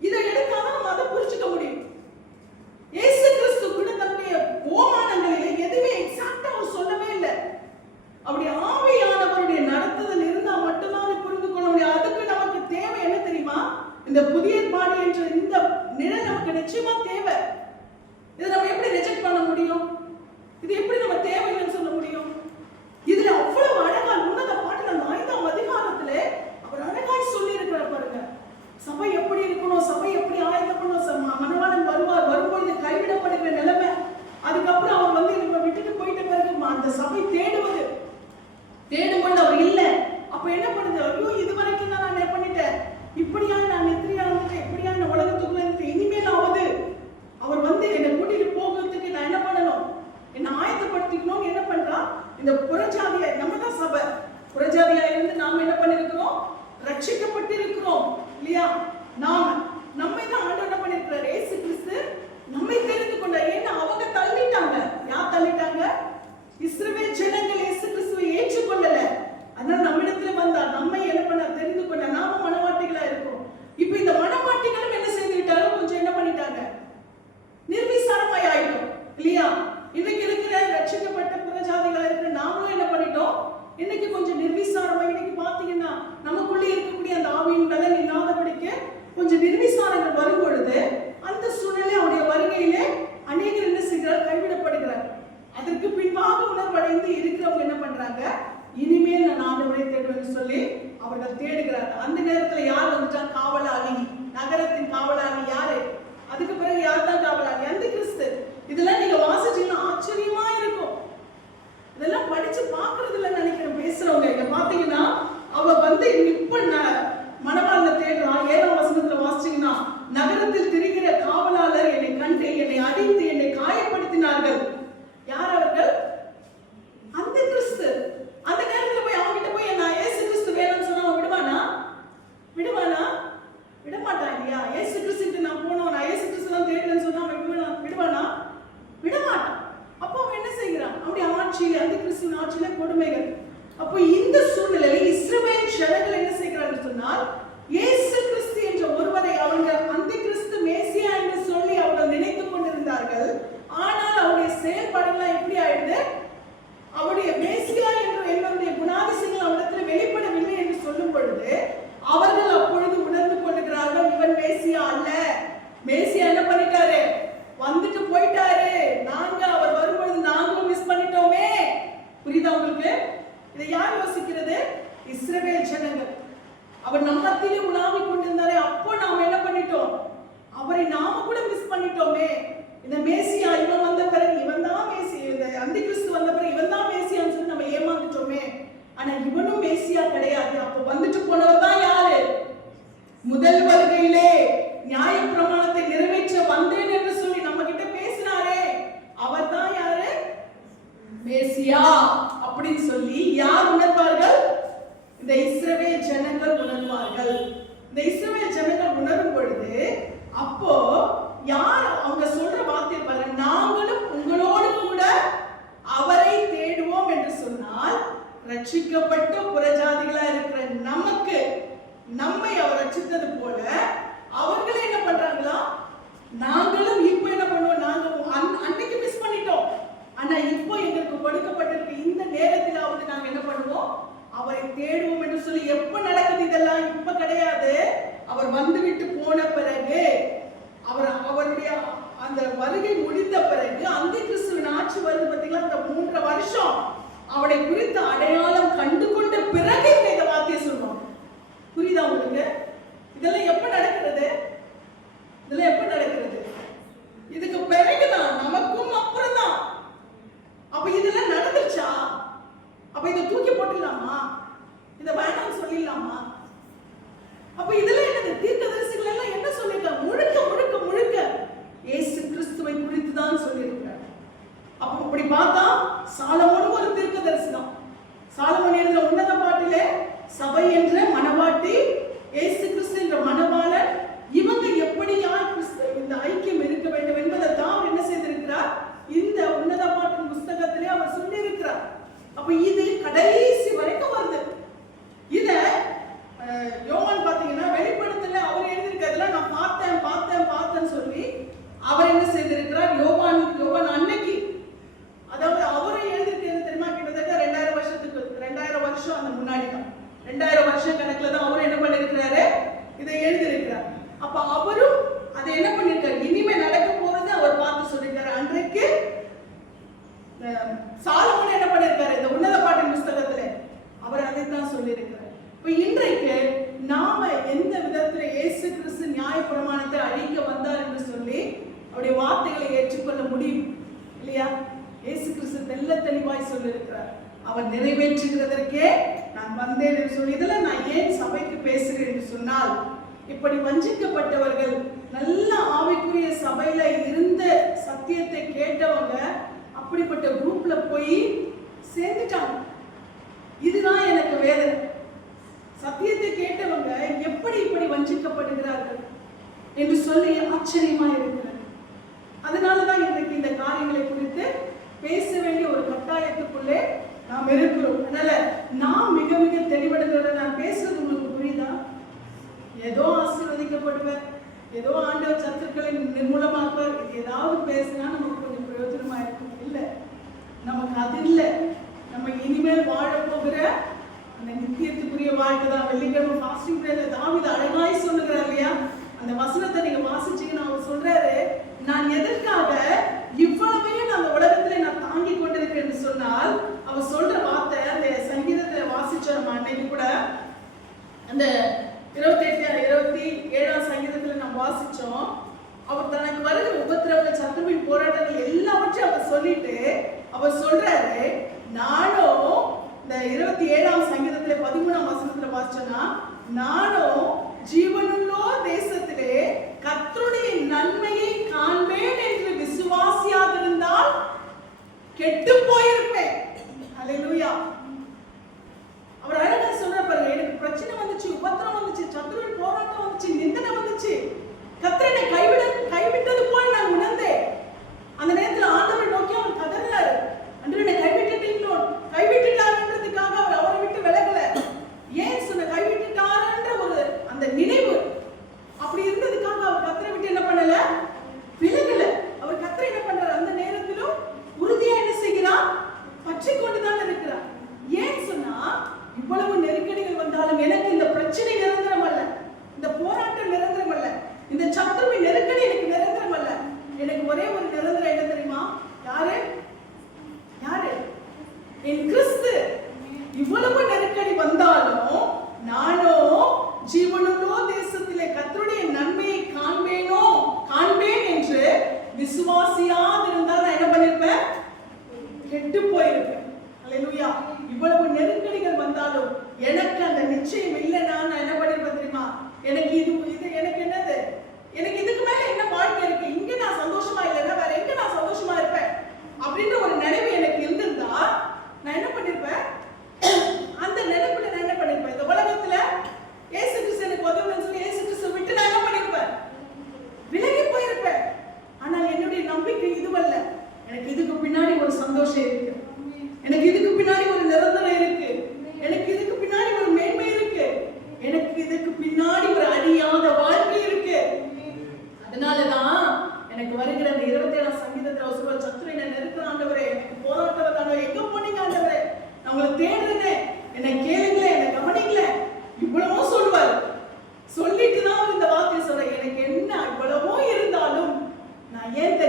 இதை எடுத்தாதான் நம்ம அதை புரிஞ்சுக்க முடியும். இயேசு கிறிஸ்து கூட தன்னுடைய ஓமானங்களிலே எதுவுமே எக்ஸாக்ட்டா அவர் சொல்லவே இல்லை. அப்படி ஆவியானவருடைய நடத்துதல் இருந்தா மட்டும்தான் அதை புரிந்து கொள்ள முடியும். அதுக்கு நமக்கு தேவை என்ன தெரியுமா? இந்த புதிய ஏற்பாடு என்ற இந்த நிழல் நமக்கு நிச்சயமா தேவை. இதை நம்ம எப்படி ரிஜெக்ட் பண்ண முடியும்? இது எப்படி நம்ம தேவைன்னு சொல்ல முடியும்? இதுல அவ்வளவு அழகா உன்னத பாட்டுல 5ஆம் அதிகாரத்திலே அவர் அழகாய் சொல்லி இருக்கிறார் பாருங்க. சபை எப்படி இருக்கணும், சபை எப்படி ஆயத்தப்படணும், மணவாளன் வருவார், வரும்பொழுது கைவிடப்படுகிற நிலைமை. அதுக்கப்புறம் அவர் வந்து நம்ம விட்டுட்டு போயிட்ட பிறகு அந்த சபை தேடும்பொழுது அவர் இல்லை. அப்ப என்ன பண்ணுது? ஐயோ இது வரைக்கும் தான் நான் என்ன பண்ணிட்டேன், இப்படியா நான் நெத்திரியா இருந்துட்டேன், இப்படியா நான் உலகத்துக்குள்ள இருந்துட்டேன், இனிமேல் ஆகுது அவர் வந்து என்னை கூட்டிட்டு போகிறதுக்கு நான் என்ன பண்ணணும், என்னை ஆயத்தப்படுத்திக்கணும்னு என்ன பண்றா? இந்த புறஜாதியா, நம்ம தான் சபை, புறஜாதியா இருந்து நாம என்ன பண்ணிருக்கிறோம்? ரட்சிக்கப்பட்டு இருக்கிறோம் இல்லையா? நம்மை தான் ஆண்டவர் என்ன பண்ணிருக்கிறார்? இயேசு கிறிஸ்து நம்மை தெரிந்து கொண்டார். ஏன்னா அவங்க தள்ளிட்டாங்க. யார் தள்ளிட்டாங்க? இஸ்ரவேல் ஜனங்கள் இயேசு கிறிஸ்துவை ஏற்றுக்கொள்ளல. அதனால நம்மிடத்துல வந்தார், நம்மை என்ன பண்ண தெரிந்து கொண்டார். நாம மனவாட்டிகளா இருக்கோம். இப்ப இந்த மனவாட்டிகளும் என்ன செய்துட்டாங்க? கொஞ்சம் என்ன பண்ணிட்டாங்க? நிர்விசாரமாய் ஆயிட்டோம் இல்லையா? இன்னைக்கு இருக்கிற ரட்சிக்கப்பட்ட புறஜாதிகளா இருக்கிற நாமளும் என்ன பண்ணிட்டோம்? இன்னைக்கு கொஞ்சம் நிர்விசாரமா. இன்னைக்கு பாத்தீங்கன்னா நமக்குள்ளே இருக்கக்கூடிய அந்த ஆவியின் பலன் இல்லாதபடிக்கு கொஞ்சம் நிர்விசாரங்கள் வரும் பொழுது அந்த சூழ்நிலை அவருடைய வருகையிலே அநேகர் என்ன செய்கிறார்? கைவிடப்படுகிறார். அதற்கு பின்பாக உணர்வடைந்து இருக்கிறவங்க என்ன பண்றாங்க? இனிமேல் நான் ஆண்டவரை தேடுவேன்னு சொல்லி அவர்கள் தேடுகிறார். அந்த நேரத்துல யார் வந்துட்டா? காவலாளி, நகரத்தின் காவலாளி யாரு? அதுக்கு பிறகு யார் தான் காவலாளி? அந்த கிறிஸ்து. இதெல்லாம் நீங்க வாசிச்சீங்கன்னா ஆச்சரியமா இருக்கும். இதெல்லாம் படிச்சு பாக்குறது இல்ல நினைக்கிறேன் பேசுறவங்க. இங்க பாத்தீங்கன்னா அவ வந்து இப்ப மணவாளனை தேடுறா. 7ஆம் வசனத்துல வாசிச்சீங்கன்னா, நகரத்தில் திரிகிற காவலாளர் என்னை கண்டு என்னை அடித்து என்னை காயப்படுத்தினார்கள். யார் அவர்கள்? அந்த கிறிஸ்து. அந்த நேரத்துல போய் அவங்க கிட்ட போய் நான் இயேசு கிறிஸ்து வேணும்னு சொன்னா அவன் விடுவானா? விடமாட்டான் இல்லையா? இயேசு கிறிஸ்துக்கு நான் போனோம், நான் இயேசு கிறிஸ்து தான் தேடுறேன்னு சொன்னா அவன் விடுவானா? விடமாட்டான். அப்போ அவன் என்ன செய்கிறான்? அப்படி ஆட்சியில, அந்த கிறிஸ்துவின் ஆட்சியில கொடுமைகள். அப்போ இந்த சூழ்நிலையில் இஸ்ரவேல் ஜனங்கள் என்ன செய்கிறார்கள் சொன்னால், இயேசு கிறிஸ்து என்ற ஒருவரை அவங்க அந்த கிறிஸ்து மேசியா என்று சொல்லி அவர்கள் நினைத்துக் கொண்டிருந்தார்கள். ஆனால் அவருடைய செயல்பாடுகள் எப்படி ஆயிடுது? அவருடைய மேசியா என்ற என்னுடைய குணாதிசயங்கள் அவரிடத்தில் வெளிப்படவில்லை என்று சொல்லும் பொழுது அவர்கள் அப்பொழுது உணர்ந்து கொள்ளுகிறார்கள், இவன் மேசியா அல்ல. மேசியா என்ன பண்ணிட்டாரு? வந்துட்டு போயிட்டாரு. நாங்க அவர் வரும்பொழுது நாங்களும் மிஸ் பண்ணிட்டோமே. புரியுதா உங்களுக்கு? இதை யார் யோசிக்கிறது? இஸ்ரவேல் ஜனங்கள். அவர் நம்ம மத்தியிலே உலாவிக் கொண்டிருந்தாரே, அப்போ நாம என்ன பண்ணிட்டோம்? அவரை நாம கூட மிஸ் பண்ணிட்டோமே. இந்த மேசியா இவன் வந்த பிறகு இவன் தான் மேசியா, இந்த அந்த கிறிஸ்து வந்த பிறகு இவன் தான் மேசியான்னு சொல்லி நம்ம ஏமாந்துட்டோமே. ஆனா இவனும் மேசியா கிடையாது. அப்போ வந்துட்டு போனவர் தான் யாரு? முதல் வருகையிலே நியாயப்பிரமாணத்தை நிறைவேற்ற வந்தேன் என்று சொல்லி நம்ம கிட்ட பேசினாரே, அவர் தான் யாரு? மேசியா அப்படின்னு சொல்லி யார் உணர்வார்கள்? இந்த இஸ்ரவேல் ஜனங்கள் உணர்வார்கள். இந்த இஸ்ரவேல் ஜனங்கள் உணரும் பொழுது அப்போ யார் அவங்க சொல்ற வார்த்தை பாருங்க, நாங்களும் உங்களோடு கூட அவரை தேடுவோம் என்று சொன்னால், ரட்சிக்கப்பட்ட புறஜாதிகளா இருக்கிற நமக்கு நம்மை அவர் ரட்சித்தது போல அவர்களே என்ன பண்றாங்களா? நாங்களும் இப்ப என்ன பண்ணுவோம்? நாங்க அந்த வருகை முடிந்த பிறகு அந்த கிறிஸ்துவின் ஆட்சி வருது பார்த்தீங்களா, அந்த 3 வருஷம் அவனை குறித்த அடையாளம் கண்டு கொண்ட பிறகு இந்த வார்த்தையை சொல்றோம். புரியுதா உங்களுக்கு? இதெல்லாம் எப்ப நடக்கிறது? இதெல்லாம் எப்ப நடக்கிறது? இதுக்கு பிறகுதான், நமக்கும் அப்புறம் தான். அப்ப இதெல்லாம் நடந்துச்சா? அப்ப இதை தூக்கி போட்டுடலாமா? இதை வேண்டாம்னு சொல்லிடலாமா? அப்ப இதெல்லாம் என்னது? தீர்க்கதரிசிகள் எல்லாம் என்ன சொல்லிருக்காங்க? முழுக்க முழுக்க முழுக்க இயேசு கிறிஸ்துவை குறித்து தான் சொல்லியிருக்கிறார். அப்ப இப்படி பார்த்தா சாலமோனும் ஒரு தீர்க்கதரிசி தான். சாலமோன் எழுதின உன்னத பாட்டிலே சபை என்ற மணவாட்டி, இயேசு கிறிஸ்து என்ற மணவாளன், இவங்க எப்படியா கிறிஸ்து இந்த ஐக்கியம் இருக்க வேண்டும் என்பதை தான் அவர் என்ன செய்திருக்கிறார்? இந்த உன்னத பாட்டின் புஸ்தகத்திலே அவர் சொல்லியிருக்கிறார். அப்ப இது கடைசி வரைக்கும் வருது. இத யோவான் பாத்தீங்கன்னா வெளிப்படுத்தல அவர் எழுதியிருக்கிறதுல நான் பார்த்தேன்னு சொல்லி அவர் என்ன செய்திருக்கிறார்? யோவான் அன்னைக்கு, அதாவது அவரை எழுதியிருக்கிறது தெரியுமா, கிட்டத்தட்ட 2000 வருஷம் அந்த முன்னாடி தான், 2000 வருஷம் கணக்குல தான் அவர் என்ன பண்ணிருக்கிறாரு? இதை எழுதியிருக்கிறார். அப்ப அவரும் அதை என்ன பண்ணிருக்காரு? இனிமே நடக்க போறது அவர் பார்த்து சொல்லிருக்காரு. அன்றைக்கு சாலமோன் என்ன பண்ணிருக்காரு? இந்த உன்னத பாட்டின் புஸ்தகத்துல அவர் அதைத்தான் சொல்லியிருக்கிறார். இப்ப இன்றைக்கு நாம எந்த விதத்துல இயேசு கிறிஸ்து நியாயப்பிரமாணத்தை அழிக்க வந்தார் என்று சொல்லி அவருடைய வார்த்தைகளை ஏற்றுக்கொள்ள முடியும் இல்லையா? இயேசு கிறிஸ்து தெல்ல தெளிவாய் சொல்லியிருக்கிறார். அவர் நிறைவேற்றுகிறதற்கே நான் வந்தேன் என்று சொல்லி. இதெல்லாம் நான் ஏன் சபைக்கு பேசுகிறேன் என்று சொன்னால், இப்படி வஞ்சிக்கப்பட்டவர்கள் நல்ல ஆவிக்குரிய சபையில இருந்த சத்தியத்தை கேட்டவங்க அப்படிப்பட்ட குரூப்ல போய் சேர்ந்துட்டாங்க. இதுதான் எனக்கு வேதனை. சத்தியத்தை கேட்டவங்க எப்படி இப்படி வஞ்சிக்கப்படுகிறார்கள் என்று சொல்லி ஆச்சரியமா இருக்கிறது. அதனாலதான் இன்றைக்கு இந்த காரியங்களை குறித்து பேச வேண்டிய ஒரு கட்டாயத்துக்குள்ளே நாம் இருக்கிறோம். அதனால நான் மிக மிக தெளிவடைந்தோட நான் பேசுறது உங்களுக்கு புரியுதா? ஏதோ ஆசீர்வதிக்கப்படுவேன், ஏதோ ஆண்டவர் சத்துருக்களை நிர்மூலமாக்குவார், ஏதாவது பேசினா நமக்கு கொஞ்சம் பிரயோஜனமா இருக்கும். இல்லை, நமக்கு அது இல்லை. நம்ம இனிமேல் வாழ போகிற அந்த நித்தியத்துக்குரிய வாழ்க்கை தான். வெள்ளிக்கிழமை ஃபாஸ்டிங் பிரேயர்ல தாவீது அழகாய் சொல்லுகிறார் இல்லையா? அந்த வசனத்தை நீங்க வாசிச்சீங்கன்னா அவர் சொல்றாரு, நான் எதற்காக இவ்வளவையும் நான் அந்த உலகத்துல நான் தாங்கி கொண்டிருக்கேன் என்று சொன்னால், அவர் சொல்ற வார்த்தை அந்த சங்கீதத்துல வாசிச்சோம் அன்னைக்கு கூட, அந்த 27ஆம் சங்கீதத்துல நாம் வாசிச்சோம். அவர் தனக்கு வருகிற உபத்திரவங்கள், சத்துருவின் போராட்டங்கள் எல்லாவற்றையும் அவர் சொல்லிட்டு அவர் சொல்றாரு, நானும் இந்த 27ஆம் சங்கீதத்துல 13ஆம் வசனத்துல வாசிச்சோம்னா, நானும் ஜீவனுள்ளோ தேசத்திலே கர்த்தருடைய நன்மையை காண்பேன் என்று விசுவாசியாதிருந்தால் கெட்டு போயிருப்பேன். ஹல்லேலூயா. அவர் அழகா சொல்ற பாருங்க, எனக்கு பிரச்சனை வந்துச்சு, உபத்திரம் வந்துச்சு, சத்துருவின் போராட்டம் வந்துச்சு, நிந்தனை வந்துச்சு, கர்த்தர் என்னை கைவிட்டது போல நான் உணர்ந்தேன். அந்த நேரத்தில் ஆண்டவரை நோக்கி அவர் கதறினார், அன்று என்னை கைவிட்டுட்டீங்களோ, கைவிட்டுட்டாருன்றதுக்காக அவர் அவரை விட்டு விலகல. ஏன் சொன்ன கைவிட்டுட்டாருன்ற ஒரு அந்த நினைவு அப்படி இருந்ததுக்காக அவர் கர்த்தரை விட்டு என்ன பண்ணல, விலகல. அவர் கர்த்தரை என்ன பண்றார்? அந்த நேரத்திலும் உறுதியா என்ன செய்கிறார்? பற்றி கொண்டுதான் இருக்கிறார். ஏன் சொன்னா, இவ்வளவு நெருக்கடிகள் வந்தாலும் எனக்கு இந்த பிரச்சனை நிரந்தரம் அல்ல, இந்த போராட்டம் நிரந்தரம் அல்ல, இந்த சத்துருவின் நெருக்கடி எனக்கு நிரந்தரம் அல்ல. எனக்கு ஒரே ஒரு நிரந்தரம் என்ன தெரியுமா? யாரு? என் கிறிஸ்து. இவ்வளவு நெருக்கடி வந்தாலும் நானும் ஜீவனுள்ளோ தேசத்திலே கர்த்தருடைய நன்மையை காண்பேன் என்று விசுவாசியாதிருந்தால் நான் என்ன பண்ணிருப்பேன்? கெட்டு போயிருப்பேன். அல்லேலூயா. இவ்வளவு நெருக்கடிகள் வந்தாலும் எனக்கு அந்த நிச்சயம் இல்லைன்னா நான் என்ன பண்ணிருப்பேன் தெரியுமா? எனக்கு இது எனக்கு என்னது, எனக்கு இதுக்கு மேல என்ன வாழ்க்கை இருக்கு, இங்க நான் சந்தோஷமா இல்லைன்னா வேற எங்க நான் சந்தோஷமா இருப்பேன் அப்படின்ற ஒரு நினைவு எனக்கு இருந்திருந்தா நான் என்ன பண்ணிருப்பேன்? அந்த நினைப்புல நான் என்ன பண்ணிருப்பேன்? இந்த உலகத்துல இயேசு கிறிஸ்து எனக்கு உதவுன்னு சொல்லி இயேசு கிறிஸ்து விட்டு நான் என்ன பண்ணிருப்பேன்? விலகி போயிருப்பேன். ஆனால் என்னுடைய நம்பிக்கை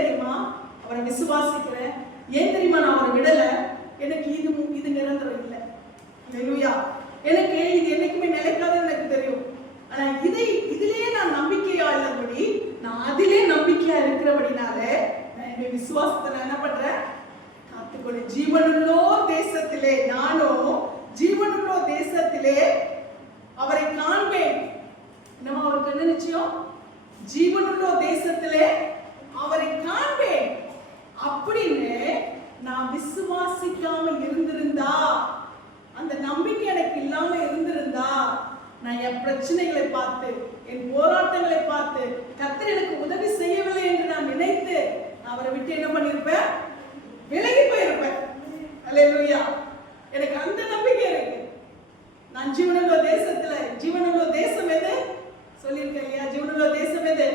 தெரியுமா அவரை விசுவாசிக்கிறேன், ஏன் தெரியுமா நான் அவரை விடல, எனக்கு இது நிரந்தரம் இல்லை. ஹல்லேலூயா. எனக்கு இது என்னைக்குமே நிலைக்காதுன்னு எனக்கு தெரியும். ஆனா இதிலே நான் நம்பிக்கையா இல்லபடி, நான் அதிலே நம்பிக்கையா இருக்கிறபடினால நான் என்னுடைய விசுவாசத்தை நான் என்ன பண்றேன், காத்துக்கொண்டு ஜீவனுள்ளோ தேசத்திலே, நானும் ஜீவனுள்ளோ தேசத்திலே அவரை காண்பேன். நம்ம அவருக்கு என்ன நிச்சயம், ஜீவனுள்ளோ தேசத்திலே அவரை காண்பேன் அப்படின்னு நான் விசுவாசிக்காம இருந்திருந்தா, அந்த நம்பிக்கை எனக்கு இல்லாம இருந்திருந்தா, நான் என் பிரச்சனைகளை பார்த்து, என் போராட்டங்களை பார்த்து, கர்த்தர் எனக்கு உதவி செய்யவில்லை என்று நான் நினைத்து அவரை விட்டு என்ன பண்ணிருப்பேன், விலகி போயிருப்பேன். அல்லேலூயா. எனக்கு அந்த நம்பிக்கை இருக்கு. நான் ஜீவனுள்ள தேசத்துல, ஜீவனுள்ள தேசம் எது சொல்லியிருக்கேன் இல்லையா, ஜீவனுள்ள தேசம் எது,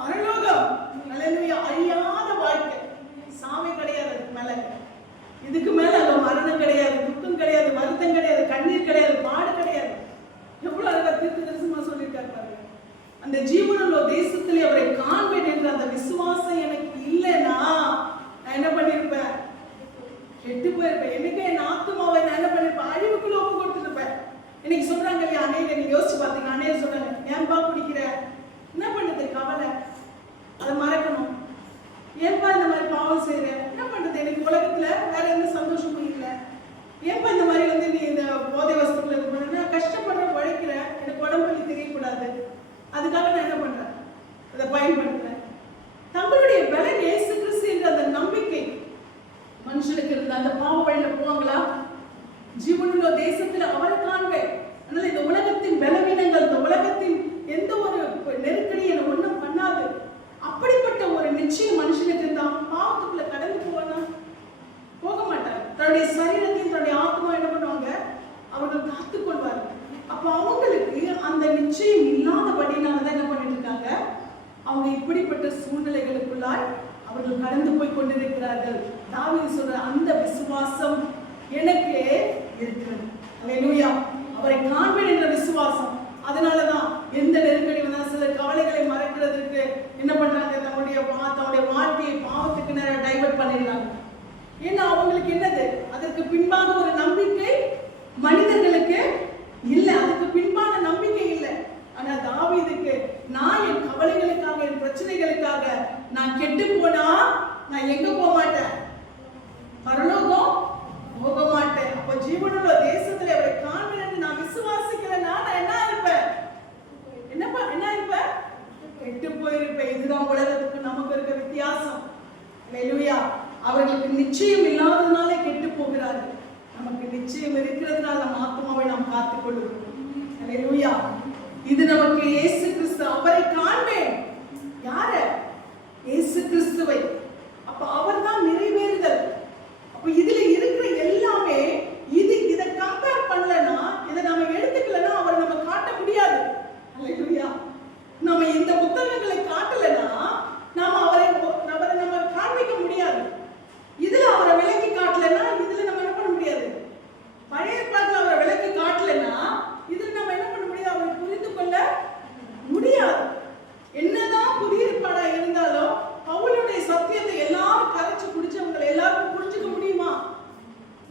பரலோகம். அல்லேலூயா. அழியாத வாழ்க்கை, சாமி கிடையாது, அதுக்கு மேல இதுக்கு மேல அங்க மரணம் கிடையாது, துக்கம் கிடையாது, வருத்தம் கிடையாது, கண்ணீர் கிடையாது, பாடு கிடையாது. எவ்வளவு அழகா தீர்க்க தரிசனமா சொல்லியிருக்காரு பாருங்க. அந்த ஜீவனுள்ள தேசத்திலே அவரை காண்பேன் என்ற அந்த விசுவாசம் எனக்கு இல்லைன்னா நான் என்ன பண்ணிருப்பேன், கெட்டு போயிருப்பேன். எனக்கு என் ஆத்துமாவை நான் என்ன பண்ணிருப்பேன், அழிவுக்குள்ள ஒப்பு கொடுத்துருப்பேன். இன்னைக்கு சொல்றாங்க இல்லையா, அன்னைக்கு நீங்க யோசிச்சு பார்த்தீங்க, அன்னைக்கு சொல்றாங்க, ஏன்பா குடிக்கிற, என்ன பண்ணுது கவலை, அதை மறக்கணும், ஏன்பா இந்த மாதிரி பாவம் செய்யற, என்ன பண்றது, எனக்கு உலகத்துல வேற எந்த சந்தோஷமும் இல்லை, ஏன்பா இந்த மாதிரி நீ இந்த போதை வஸ்துக்களை இது பண்ண, நான் கஷ்டப்படுற உழைக்கிற, எனக்கு உடம்புலி தெரியக்கூடாது, அதுக்காக நான் என்ன பண்றேன், அதை பயன்படுத்துறேன். தங்களுடைய பலன் இயேசு கிறிஸ்து என்ற அந்த நம்பிக்கை மனுஷனுக்கு இருந்த அந்த பாவ வழியில போவாங்களா, ஜீவனுள்ள தேசத்துல அவரை காண்பேன். அதனால இந்த உலகத்தின் பலவீனங்கள், இந்த உலகத்தின் எந்த ஒரு நெருக்கடி என்ன ஒண்ணும் பண்ணாது. அப்படிப்பட்ட ஒரு நிச்சயம் மனுஷனுக்கு இருந்தா பாவத்துக்குள்ள கடந்து போவானா, போக மாட்டாங்க. தன்னுடைய சரீரத்தையும் தன்னுடைய ஆத்மா என்ன பண்ணுவாங்க, அவர்கள் காத்துக் கொள்வார்கள். அப்ப அவங்களுக்கு அந்த நிச்சயம் இல்லாதபடினாலதான் என்ன பண்ணிட்டு இருக்காங்க, அவங்க இப்படிப்பட்ட சூழ்நிலைகளுக்குள்ளாய் அவர்கள் கடந்து போய் கொண்டிருக்கிறார்கள். தாவீது சொல்ற அந்த விசுவாசம் எனக்கு இருக்கிறது. அல்லேலூயா. அவரை காண்பேன் என்ற விசுவாசம். அதனாலதான் எந்த நெருக்கடி வந்தாலும் சில கவலைகளை மறைக்கிறதுக்கு என்ன பண்றாங்க, தன்னுடைய வாழ்க்கையை பாவத்துக்கு நேரம் டைவர்ட் பண்ணிடுறாங்க. ஏன்னா அவங்களுக்கு என்னது, அதற்கு பின்பாக ஒரு நம்பிக்கை மனிதர்களுக்கு இல்லை, அதுக்கு பின்பான நம்பிக்கை இல்லை. ஆனா தாவீதுக்கு, நான் என் கவலைகளுக்காக, என் பிரச்சனைகளுக்காக நான் கெட்டு போனா நான் எங்க போக மாட்டேன், பரலோகம் போக மாட்டேன். அப்ப ஜீவனுள்ள தேசத்துல அவரை காண்பேன் என்று நான் விசுவாசிக்கிறேன்னா நான் என்ன இருப்பேன், என்ன இருப்பேன், கெட்டு போயிருப்பேன். இதுதான் உலகத்துக்கு நமக்கு இருக்க வித்தியாசம். அல்லேலூயா. அவர்களுக்கு நிச்சயம் இல்லாததுனாலே கெட்டு போகிறார்கள். நமக்கு நிச்சயம் இருக்கிறதுனால நம்ம ஆத்மாவை நாம் காத்துக் கொள்கிறோம். அல்லேலூயா. இது நமக்கு இயேசு கிறிஸ்து, அவரை காண்பேன். யார, இயேசு கிறிஸ்துவை. அப்ப அவர் தான் நிறைவேறுதல். அப்ப இதுல இருக்கிற எல்லாமே இதை கம்பேர் பண்ணலனா, இதை நம்ம எடுத்துக்கலனா அவரை நம்ம காட்ட முடியாது. அல்லேலூயா. நம்ம இந்த புத்தகங்களை காட்டலனா நாம அவரை நம்ம காண்பிக்க முடியாது. இதுல அவரை விளக்கி காட்டலனா இதுல நம்ம என்ன பண்ண முடியாது, பழைய ஏற்பாட்டுல அவரை விளக்கி காட்டலனா இதுல நம்ம என்ன பண்ண முடியாது, அவரை புரிந்து கொள்ள முடியாது. என்னதான் புதிய ஏற்பாடா இருந்தாலும் பவுலுடைய சத்தியத்தை எல்லாரும் கரைச்சு குடிச்சவங்களை எல்லாருக்கும் புரிஞ்சுக்க முடியுமா?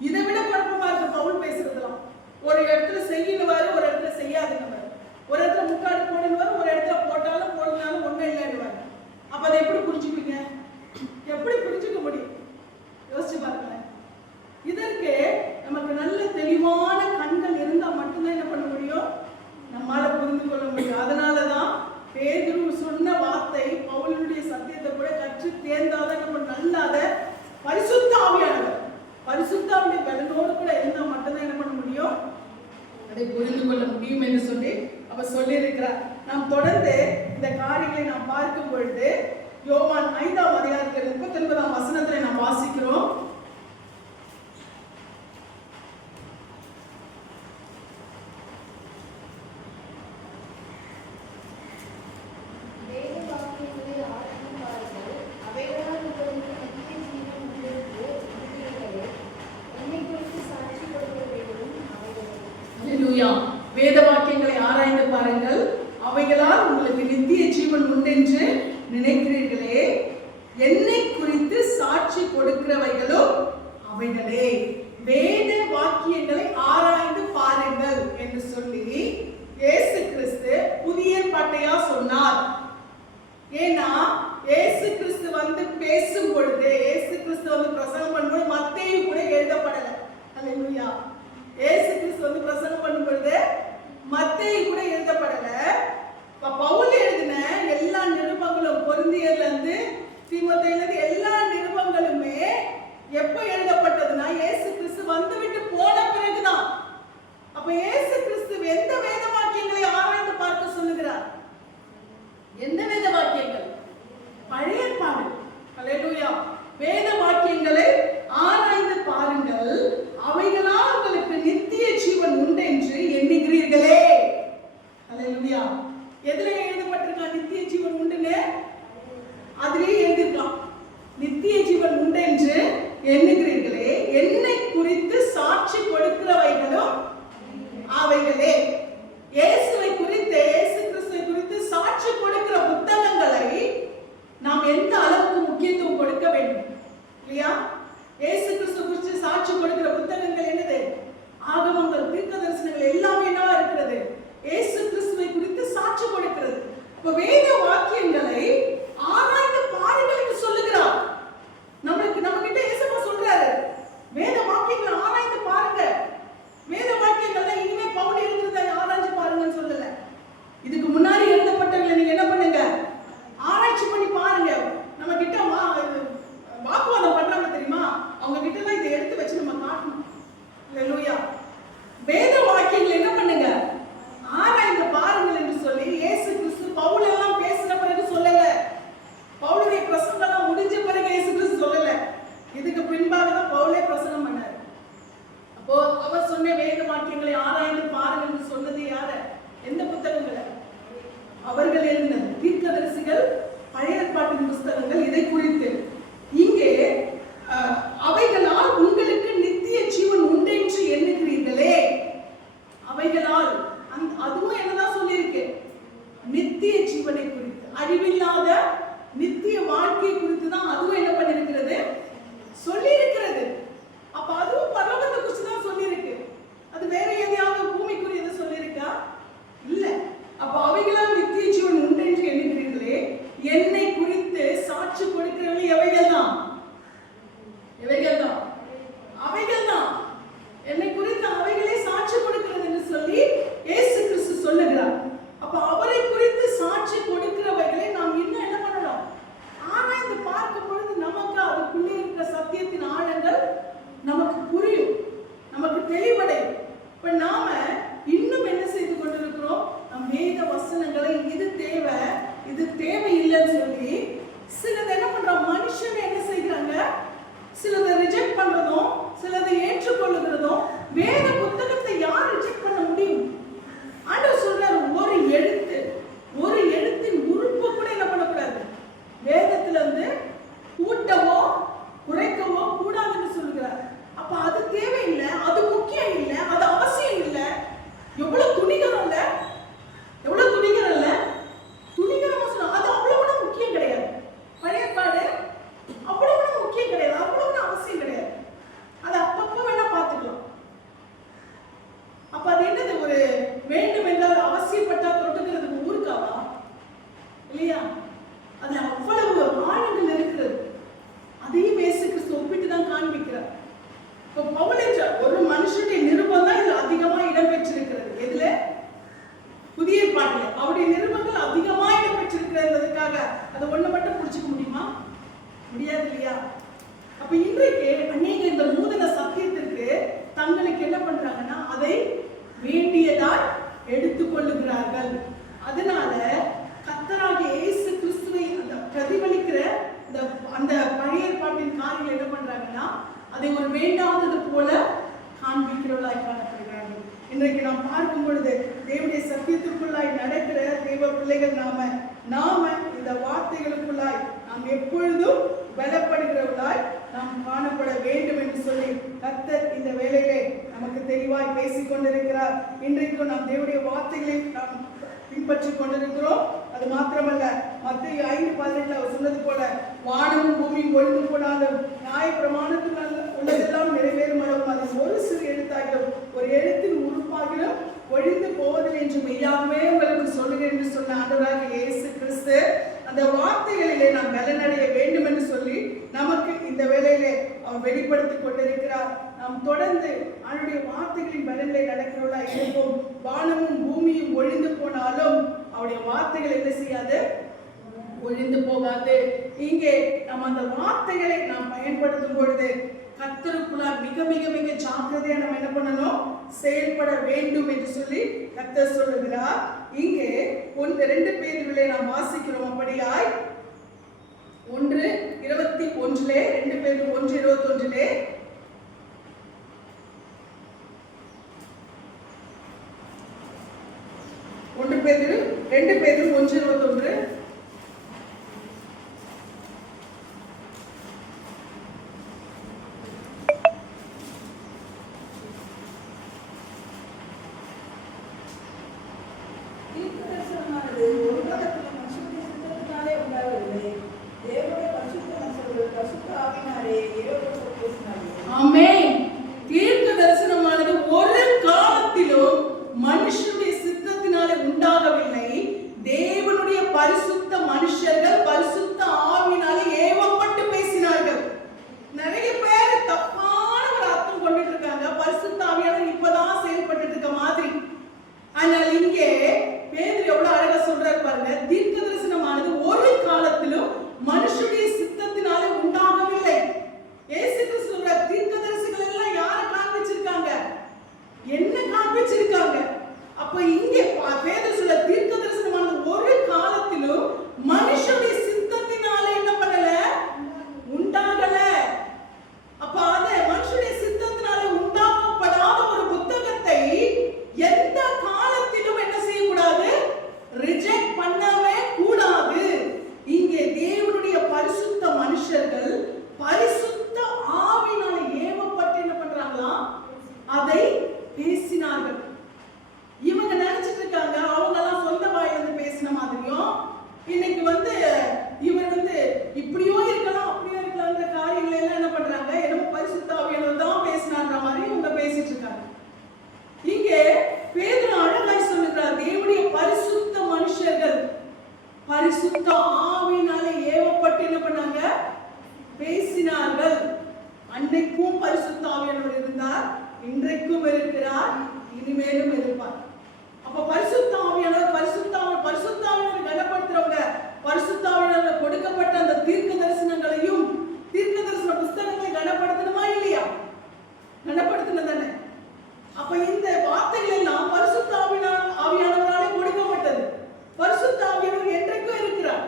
இதை விட குழப்பமா இருக்கு பவுல் பேசுறதுலாம். ஒரு இடத்துல செய்யணுவாரு, ஒரு இடத்துல செய்யாதுன்னு, ஒரு இடத்துல முக்காடு போடுவாரு, ஒரு இடத்துல போட்டாலும் போடனாலும் ஒன்றும் இல்லைன்னுவாரு. அப்ப அதை எப்படி புரிஞ்சுப்பீங்க, எப்படி புரிஞ்சுக்க முடியும்? யோசிச்சு பாருங்களேன். இதற்கு நமக்கு நல்ல தெளிவான கண்கள் இருந்தா மட்டும்தான் என்ன பண்ண முடியும், நம்மால புரிந்து கொள்ள முடியும். அதனாலதான் பேதுரு சொன்ன வார்த்தை, பவுலுடைய சத்தியத்தை கூட கற்று தேர்ந்தாதான் நம்ம நல்லாத பரிசுத்த ஆவியானவர், பரிசுத்த ஆவிய பலனோடு கூட இருந்தா மட்டும்தான் என்ன பண்ண முடியும், அதை புரிந்து கொள்ள முடியும் என்று சொல்லி அவர் சொல்லியிருக்கிறார். நாம் தொடர்ந்து இந்த காரியங்களை நாம் பார்க்கும் பொழுது யோவான் 5ஆம் அதிகாரத்தில் 39ஆம் வசனத்திலே நாம் வாசிக்கிறோம். வேத வாக்கியங்களை ஆராய்ந்து பாருங்கள், அவைகளால் உங்களுக்கு நித்திய ஜீவன் உண்டென்று நினைக்கிறீர்களே, என்னை குறித்து சாட்சி கொடுக்கிறவைகளும் அவைகளே. வேத வாக்கியங்களை ஆராய்ந்து பாருங்கள் என்று சொல்லி இயேசு கிறிஸ்து புதிய ஏற்பாட்டையா சொன்னார். ஏன்னா இயேசு கிறிஸ்து வந்து பேசும் பொழுது, இயேசு கிறிஸ்து வந்து பிரசங்கம் பண்ணும்போது மத்தேயு கூட எழுதப்படல. அல்லேலூயா. இயேசு கிறிஸ்து வந்து பிரசங்கம் பண்ணும் பொழுது மத்தேயு கூட எழுதப்படல. பவுல் எழுதின எல்லா நிருபங்களும், கொரிந்தியர்ல இருந்து தீமோத்தேயுல இருந்து எல்லா நிருபங்களுமே எப்ப எழுதப்பட்டதுன்னா இயேசு கிறிஸ்து வந்துவிட்டு போன பிறகுதான். அப்ப இயேசு கிறிஸ்து எந்த வேத வாக்கியங்களை ஆராய்ந்து பார்க்க சொல்லுகிறார்? எந்த வேத வாக்கியங்கள்? பழைய ஏற்பாடு. அல்லேலூயா. வேத வாக்கியங்களை ஆராய்ந்து பாருங்கள், அவைகளால் உங்களுக்கு நித்திய ஜீவன் உண்டு என்று எண்ணுகிறீர்களே. அல்லேலூயா. எதுல எழுதப்பட்டிருக்கா நித்திய ஜீவன் உண்டுன்னு? அதிலே எழுதியிருக்கான் நித்திய ஜீவன் உண்டு என்று எண்ணுகிறீர்களே, என்னை குறித்து சாட்சி கொடுக்கிறவைகளும் அவைகளே. இயேசுவை குறித்து, இயேசு கிறிஸ்துவை குறித்து சாட்சி கொடுக்கிற புத்தகங்களை நாம் எந்த அளவுக்கு முக்கியத்துவம் கொடுக்க வேண்டும் இல்லையா? இயேசு கிறிஸ்து குறித்து சாட்சி கொடுக்கிற புத்தகங்கள் என்னது? ஆகமங்கள், தீர்க்க தரிசனங்கள் எல்லாமே என்னவா இருக்கிறது? இயேசு கிறிஸ்துவை குறித்து சாட்சி கொடுக்கிறது. இப்ப வேத வாக்கியங்களை ஆராய்ந்து பாருங்கள் என்று சொல்லுகிறார். நம்ம கிட்ட இயேசுவா சொல்றாரு, வேத வாக்கியங்களை ஆராய்ந்து பாருங்க. வேத வாக்கியங்கள்ல இனிமே பவுல் எழுதுறதை ஆராய்ச்சி பாருங்கன்னு சொல்லல. இதுக்கு முன்னாடி எழுதப்பட்டவங்களை நீங்க என்ன பண்ணுங்க? ஆராய்ச்சி பண்ணி பாருங்க. நம்ம கிட்ட வாக்குவாதம் பண்றாங்க தெரியுமா? அவங்க கிட்ட தான் இதை எடுத்து வச்சு நம்ம காட்டணும். அல்லேலூயா. வேத வாக்கியங்களை என்ன பண்ணுங்க? ஆராய்ந்து பாருங்கள் என்று சொல்லி இயேசு கிறிஸ்து பவுல் எல்லாம் பேசின பிறகு சொல்லல. பவுலுடைய பிரசங்கம் எல்லாம் முடிஞ்ச பிறகு இயேசு கிறிஸ்து சொல்லல. இதுக்கு பின்பாக தான் பவுலே பிரசங்கம் பண்ணார். அப்போ அவர் சொன்ன வேத வாக்கியங்களை ஆராய்ந்து பாருங்கள் என்று சொன்னது யாரு? எந்த புத்தகங்களை? அவர்கள் எழுதினது தீர்க்கதரிசிகள், பழைய ஏற்பாட்டின் புத்தகங்கள். இதை குறித்து இங்கே அவைகளால் உங்களுக்கு நித்திய ஜீவன் உண்டு என்று எண்ணுகிறீர்களே. அவைகளால் அதுவும் என்னதான் சொல்லியிருக்கு? நித்திய ஜீவனை குறித்து, அழிவில்லாத நித்திய வாழ்க்கை குறித்து தான் அதுவும் என்ன பண்ணிருக்கிறது? சொல்லி இருக்கிறது. அப்ப அதுவும் பரலோகத்தை குறித்து தான் சொல்லியிருக்கு. அது வேற எதையாவது பூமிக்குரியதை சொல்லியிருக்கா? இல்ல. அப்ப அவைகளால் நித்திய ஜீவன் உண்டு என்று எண்ணுகிறீர்களே, என்னை குறித்து சாட்சி கொடுக்கிறவர்கள் எவைகள் தான்? எவைகள் தான்? அவைகள் தான். என்னை குறித்து அவைகளே சாட்சி கொடுக்கிறது என்று சொல்லி இயேசு கிறிஸ்து சொல்லுகிறார். அப்ப அவரை குறித்து சாட்சி கொடுக்கிறவைகளை நாம் இன்னும் என்ன பண்ணணும்? ஆராய்ந்து பார்க்கும் பொழுது நமக்கு அதுக்குள்ளே இருக்கிற சத்தியத்தின் ஆழங்கள் நமக்கு புரியும், நமக்கு தெளிவடையும். இப்ப நாம இன்னும் என்ன செய்து கொண்டிருக்கிறோம்? நம் வேத வசனங்களை இது தேவை, இது தேவையில்லைன்னு சொல்லி சிலது என்ன பண்றோம்? மனுஷன் என்ன செய்கிறாங்க? சிலதை ரிஜெக்ட் பண்றதும், சிலதை ஏற்றுக்கொள்ளுகிறதும். வேத புத்தகத்தை யார் ரிஜெக்ட் பண்ண முடியும்? ஆண்டவர் சொல்றாரு, ஒரு எழுத்தின் உறுப்பு கூட என்ன பண்ணக்கூடாது? வேதத்துல வந்து கூட்டவோ குறைக்கவோ கூடாதுன்னு சொல்லுகிறார். அப்ப அது தேவையில்லை, அது முக்கியம் இல்லை, அது அவசியம் இல்லை. எவ்வளவு துணிகரம் இல்ல? எவ்வளவு துணிகரம் இல்ல? துணிகரமா சொன்னா அது அவ்வளவு முக்கியம் கிடையாது. பழைய ஏற்பாடு அவ்வளவு முக்கியம் கிடையாது, அவ்வளவு அவசியம் கிடையாது. அது அப்பப்ப வேணா பார்த்துக்கலாம். அப்ப அது என்னது? ஒரு வேண்டும் என்றால் அவசியப்பட்டா தொட்டுக்கிறதுக்கு ஊருக்காவா இல்லையா? அது அவ்வளவு ஆழங்கள் இருக்கிறது. அதையும் இயேசு கிறிஸ்து ஒப்பிட்டு தான் காண்பிக்கிறார். இப்போ பவுலேஜ் ஒரு மனுஷனுடைய நிருபம் தான் இதுல அதிகமா இடம்பெற்றிருக்கிறது. எதுல? புதிய ஏற்பாட்டுல அவருடைய நிருபங்கள் அதிகமா இடம்பெற்றிருக்கிறதுக்காக அதை ஒண்ணு மட்டும் புடிச்சுக்க முடியுமா? முடியாது இல்லையா? அப்ப இன்றைக்கு அநேக இந்த நூதன சத்தியத்திற்கு தங்களுக்கு என்ன பண்றாங்கன்னா அதை வேண்டியதால் எடுத்துக்கொள்ளுகிறார்கள். அதனால கர்த்தராகிய இயேசு கிறிஸ்துவை அந்த பிரதிபலிக்கிற அந்த பழைய ஏற்பாட்டின் காரியங்கள் என்ன பண்றாங்கன்னா அதை ஒரு வேண்டாதது போல காண்பிக்கிறவர்களாய் காணப்படுகிறார்கள். இன்றைக்கு நாம் பார்க்கும் பொழுது தேவனுடைய சத்தியத்திற்குள்ளாய் நடக்கிற தேவ பிள்ளைகள் நாம இந்த வார்த்தைகளுக்குள்ளாய் நாம் எப்பொழுதும் பலப்படுகிறவர்களாய் நாம் காணப்பட வேண்டும் என்று சொல்லி கர்த்தர் இந்த வேளையிலே நமக்கு தெளிவாய் பேசிக் கொண்டிருக்கிறார். இன்றைக்கும் நாம் தேவனுடைய வார்த்தைகளை நாம் பின்பற்றிக் கொண்டிருக்கிறோம். அது மாத்திரமல்ல, மத்தேயு 5:18 அவர் சொன்னது போல, வானமும் பூமியும் ஒழிந்து போனாலும் நியாய பிரமாணத்தினால் உள்ளதெல்லாம் நிறைவேறும் அளவும் அதில் ஒரு சிறு எழுத்தாகிலும் ஒரு எழுத்தின் உறுப்பாகிலும் ஒழிந்து போவதில்லை என்று மெய்யாகவே உங்களுக்கு சொல்லுகிறேன் என்று சொன்ன ஆண்டவராகிய இயேசு கிறிஸ்து அந்த வார்த்தைகளிலே நாம் பலனடைய வேண்டும் என்று சொல்லி நமக்கு இந்த வேளையிலே அவர் வெளிப்படுத்திக் கொண்டிருக்கிறார். நாம் தொடர்ந்து அவருடைய வார்த்தைகளின் பலனிலே நடக்கிறவர்களா இருப்போம். வானமும் பூமியும் ஒழிந்து போனாலும் அவருடைய வார்த்தைகள் என்ன செய்யாது? ஒழிந்து போகாது. இங்கே நம்ம அந்த வார்த்தைகளை நாம் பயன்படுத்தும் பொழுது கர்த்தருக்குள்ளார் மிக மிக மிக ஜாக்கிரதையா நம்ம என்ன பண்ணணும்? செயல்பட வேண்டும் என்று சொல்லி கர்த்தர் சொல்லுகிறார். இங்கே 2 பேதுருவிலே நாம் வாசிக்கிறோம். அப்படியாய் 1:21 2 பேதுரு 1:21 2 பேதுரு 1:21 ஆமென். தீர்க்க தரிசனமானது ஒரு காலத்திலும் மனுஷனுடைய சித்தத்தினாலே உண்டாகவில்லை. தேவனுடைய பரிசுத்த மனுஷர்கள் பரிசுத்த ஆவியினாலே ஏவப்பட்டு பேசினார்கள். நிறைய பேர் தப்பான ஒரு அர்த்தம் கொண்டுட்டு இருக்காங்க. பரிசுத்த ஆவியானவர் இப்பதான் செயல்பட்டு இருக்க மாதிரி. ஆனால் இங்கே பேதுரு எவ்வளவு அழகா சொல்றாரு பாருங்க. தீர்க்க தரிசனமானது ஒரு காலத்திலும் மனுஷனுடைய சித்தத்தினாலே உண்டாகவில்லை. இயேசு கிறிஸ்து சொல்ற தீர்க்கதரிசிகள் எல்லாம் யாரை காண்பிச்சிருக்காங்க? என்ன காண்பிச்சிருக்காங்க? அப்ப இங்கே பேதுரு சொல்ற தீர்க்க தரிசனமானது ஒரு காலத்திலும் மனுஷனுடைய சித்தத்தினாலே என்ன பண்ணல? உண்டாகல. அப்ப அத மனுஷனுடைய சித்தத்தினாலே உண்டாக்கப்படாத ஒரு புத்தகத்தை எந்த காலத்திலும் என்ன செய்யக்கூடாது? ரிஜெக்ட் பண்ணவே கூடாது. இங்கே தேவனுடைய பரிசுத்த மனுஷர்கள் பரிசுத்த ஆவியினாலே ஏவப்பட்டு என்ன பண்றாங்களா? அதை பேசினார்கள். இவங்க நினைச்சிட்டு இருக்காங்க அவங்க எல்லாம் சொந்த வாயிலிருந்து பேசின மாதிரியும், இன்னைக்கு இவர் இப்படியோ இருக்கலாம் அப்படியோ இருக்கலாம்ன்ற காரியங்களை எல்லாம் என்ன பண்றாங்க? என்னமோ பரிசுத்த ஆவியானவர் தான் பேசினான்ற மாதிரி இவங்க பேசிட்டு இருக்காங்க. இங்கே பேதுரு அழகாய் சொல்லுகிறார், தேவனுடைய பரிசுத்த மனுஷர்கள் பரிசுத்த ஆவியினாலே ஏவப்பட்டு என்ன பண்ணாங்க? பேசினார்கள். அன்னைக்கும் பரிசுத்த ஆவியானவர் இருந்தார், இன்றைக்கும் இருக்கிறார், இனிமேலும் இருப்பார். அப்ப பரிசுத்த ஆவியானவர் பரிசுத்த ஆவியானவர் கனப்படுத்துறவங்க பரிசுத்த ஆவியானவர் கொடுக்கப்பட்ட அந்த தீர்க்க தரிசனங்களையும் தீர்க்க தரிசன புஸ்தகங்களை கனப்படுத்தணுமா இல்லையா? கனப்படுத்தணும் தானே. அப்ப இந்த வார்த்தைகள் எல்லாம் பரிசுத்த ஆவியானவராலே கொடுக்கப்பட்டது. பரிசுத்த ஆவியானவர் என்றைக்கும் இருக்கிறார்.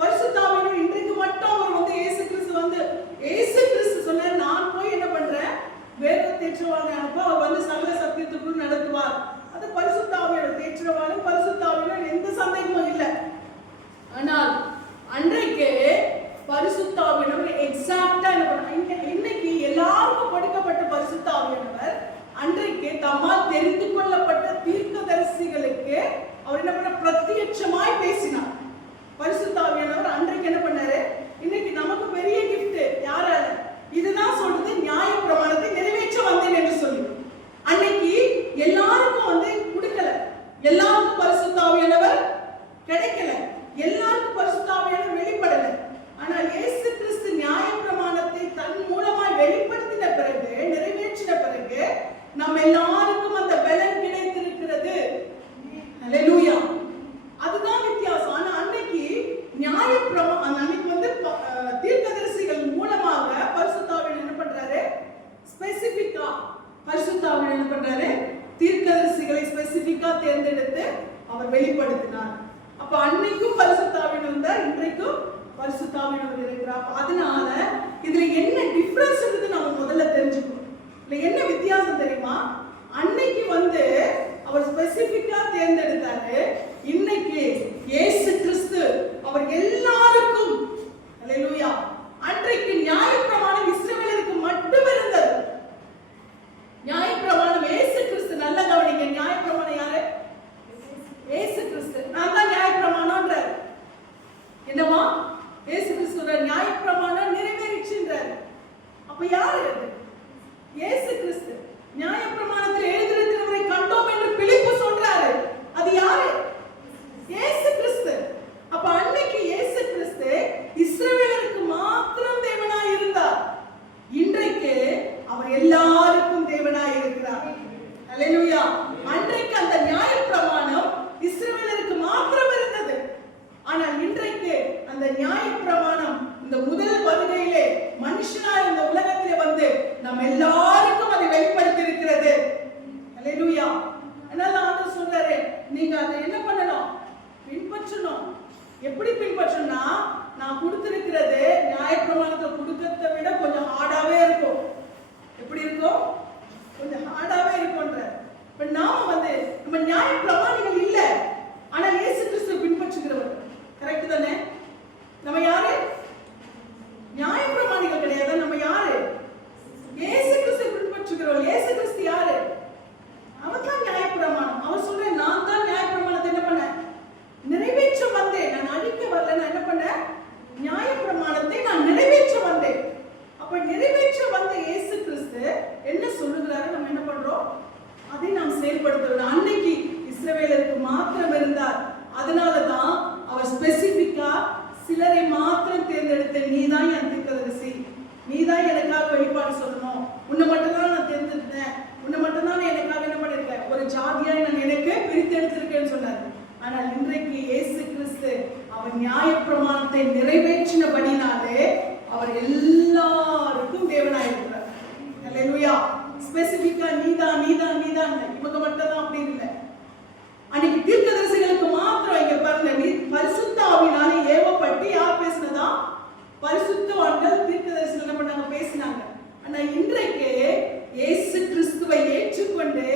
பரிசுத்த ஆவியானவர் இன்றைக்கு மட்டும் அவர் இயேசு கிறிஸ்து சொன்னார், நான் போய் என்ன பண்றேன்? வேத தேற்றவாளனை அனுப்ப அவர் சகல சத்தியத்துக்குள் நடத்துவார். அது பரிசுத்த ஆவியானவர் தேற்றவாளன். பரிசுத்த ஆவியானவர் எந்த சந்தேகமும் இல்லை. ஆனால் அன்றைக்கு பரிசுத்த ஆவியானவர் எக்ஸாக்ட்டா என்ன பண்ண? இன்னைக்கு எல்லாருக்கும் கொடுக்கப்பட்ட பரிசுத்த ஆவியானவர் அன்றைக்கு தம்மால் தெரிந்து கொள்ளப்பட்ட தீர்க்கதரிசிகளுக்கு அவர் என்ன பண்ண? பிரத்யட்சமாய் பேசினார். பரிசுத்த ஆவியானவர் அன்றைக்கு என்ன பண்ணாரு? இன்னைக்கு நமக்கு பெரிய கிஃப்ட் யாரால? இதுதான் சொல்றது, நியாய பிரமாணத்தை நிறைவேற்ற வந்தேன் என்று சொல்லி. அன்னைக்கு எல்லாருக்கும் கொடுக்கல, எல்லாருக்கும் பரிசுத்த ஆவியானவர் கிடைக்கல, எல்லாருக்கும் பரிசுத்த ஆவியானவர் வெளிப்படல. ஆனால் இயேசு கிறிஸ்து நியாய பிரமாணத்தை தன் மூலமாய் வெளிப்படுத்தின பிறகு, நிறைவேற்றின பிறகு நம்ம எல்லாருக்கும் அந்த பலன் கிடைத்திருக்கிறது. ஹல்லேலூயா. அதுதான் வித்தியாசம். ஆனா அன்னைக்கு நியாய பிரமாணம் தீர்க்கதரிசிகள் மூலமாக பரிசுத்த ஆவியானவர் என்ன பண்றாரு? ஸ்பெசிபிக்கா பரிசுத்த ஆவியானவர் என்ன பண்றாரு? தீர்க்கதரிசிகளை ஸ்பெசிபிக்கா தேர்ந்தெடுத்து அவர் வெளிப்படுத்தினார். அப்ப அன்னைக்கும் பரிசுத்த ஆவியானவர் இருந்தார், இன்றைக்கும் பரிசுத்த ஆவியானவர் இருக்கிறார். அதனால இதுல என்ன டிஃபரன்ஸ் இருக்கு நம்ம முதல்ல தெரிஞ்சுக்கணும். இல்ல என்ன வித்தியாசம் தெரியுமா? அன்னைக்கு அவர் ஸ்பெசிபிக்கா தேர்ந்தெடுத்தாரு. இன்னைக்கு இயேசு கிறிஸ்து அவர் எல்லாருக்கும், ஹல்லேலூயா. அன்றைக்கு நியாயப்பிரமாணம் இஸ்ரவேலருக்கு மட்டும் இருந்தது. நியாயப்பிரமாணம் இயேசு கிறிஸ்து, நல்ல கவனிங்க, நியாயப்பிரமாணம் யாரு? இயேசு கிறிஸ்து. நான் தான் நியாயப்பிரமாணம்ன்றார். தேவனாய் இருக்கிறார். அல்லேலூயா. ஸ்பெசிபிக்கா நீதான் நீதான் நீதான் இவங்க மட்டும் தான் அப்படின்னு இல்லை. அன்னைக்கு தீர்க்கதரிசிகளுக்கு மாத்திரம் இங்க பாருங்க, நீ பரிசுத்த ஆவியினாலே ஏவப்பட்டு யார் பேசினதா? பரிசுத்தவான்கள் தீர்க்கதரிசிகள் என்ன பண்ணாங்க? பேசினாங்க. ஆனா இன்றைக்கு இயேசு கிறிஸ்துவை ஏற்றுக்கொண்டு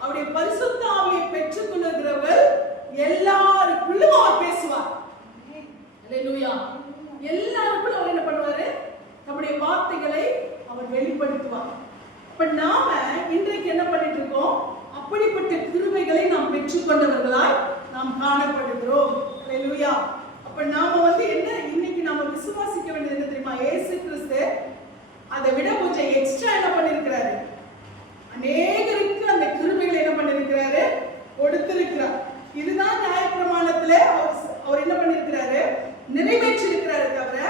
அவருடைய பரிசுத்த ஆவியை பெற்றுக் கொள்ளுகிறவர் எல்லாருக்குள்ளும் அவர் பேசுவார். அல்லேலூயா. எல்லாருக்குள்ளும் அவர் என்ன பண்ணுவாரு? நம்முடைய வார்த்தைகளை அவர் வெளிப்படுத்துவார். இப்ப நாம இன்றைக்கு என்ன பண்ணிட்டு இருக்கோம்? அப்படிப்பட்ட கிருபைகளை நாம் பெற்றுக்கொண்டவர்களாய் நாம் காணப்படுகிறோம். அல்லேலூயா. அப்ப நாம என்ன இன்னைக்கு நாம விசுவாசிக்க வேண்டியது என்ன தெரியுமா? இயேசு கிறிஸ்து அதை விட கொஞ்சம் எக்ஸ்ட்ரா என்ன பண்ணிருக்கிறாரு? அநேகருக்கு அந்த கிருபைகளை என்ன பண்ணிருக்கிறாரு? கொடுத்திருக்கிறார். இதுதான் நியாயப்பிரமாணத்திலே அவர் என்ன பண்ணிருக்கிறாரு? நிறைவேற்றிருக்கிறாரு. தவிர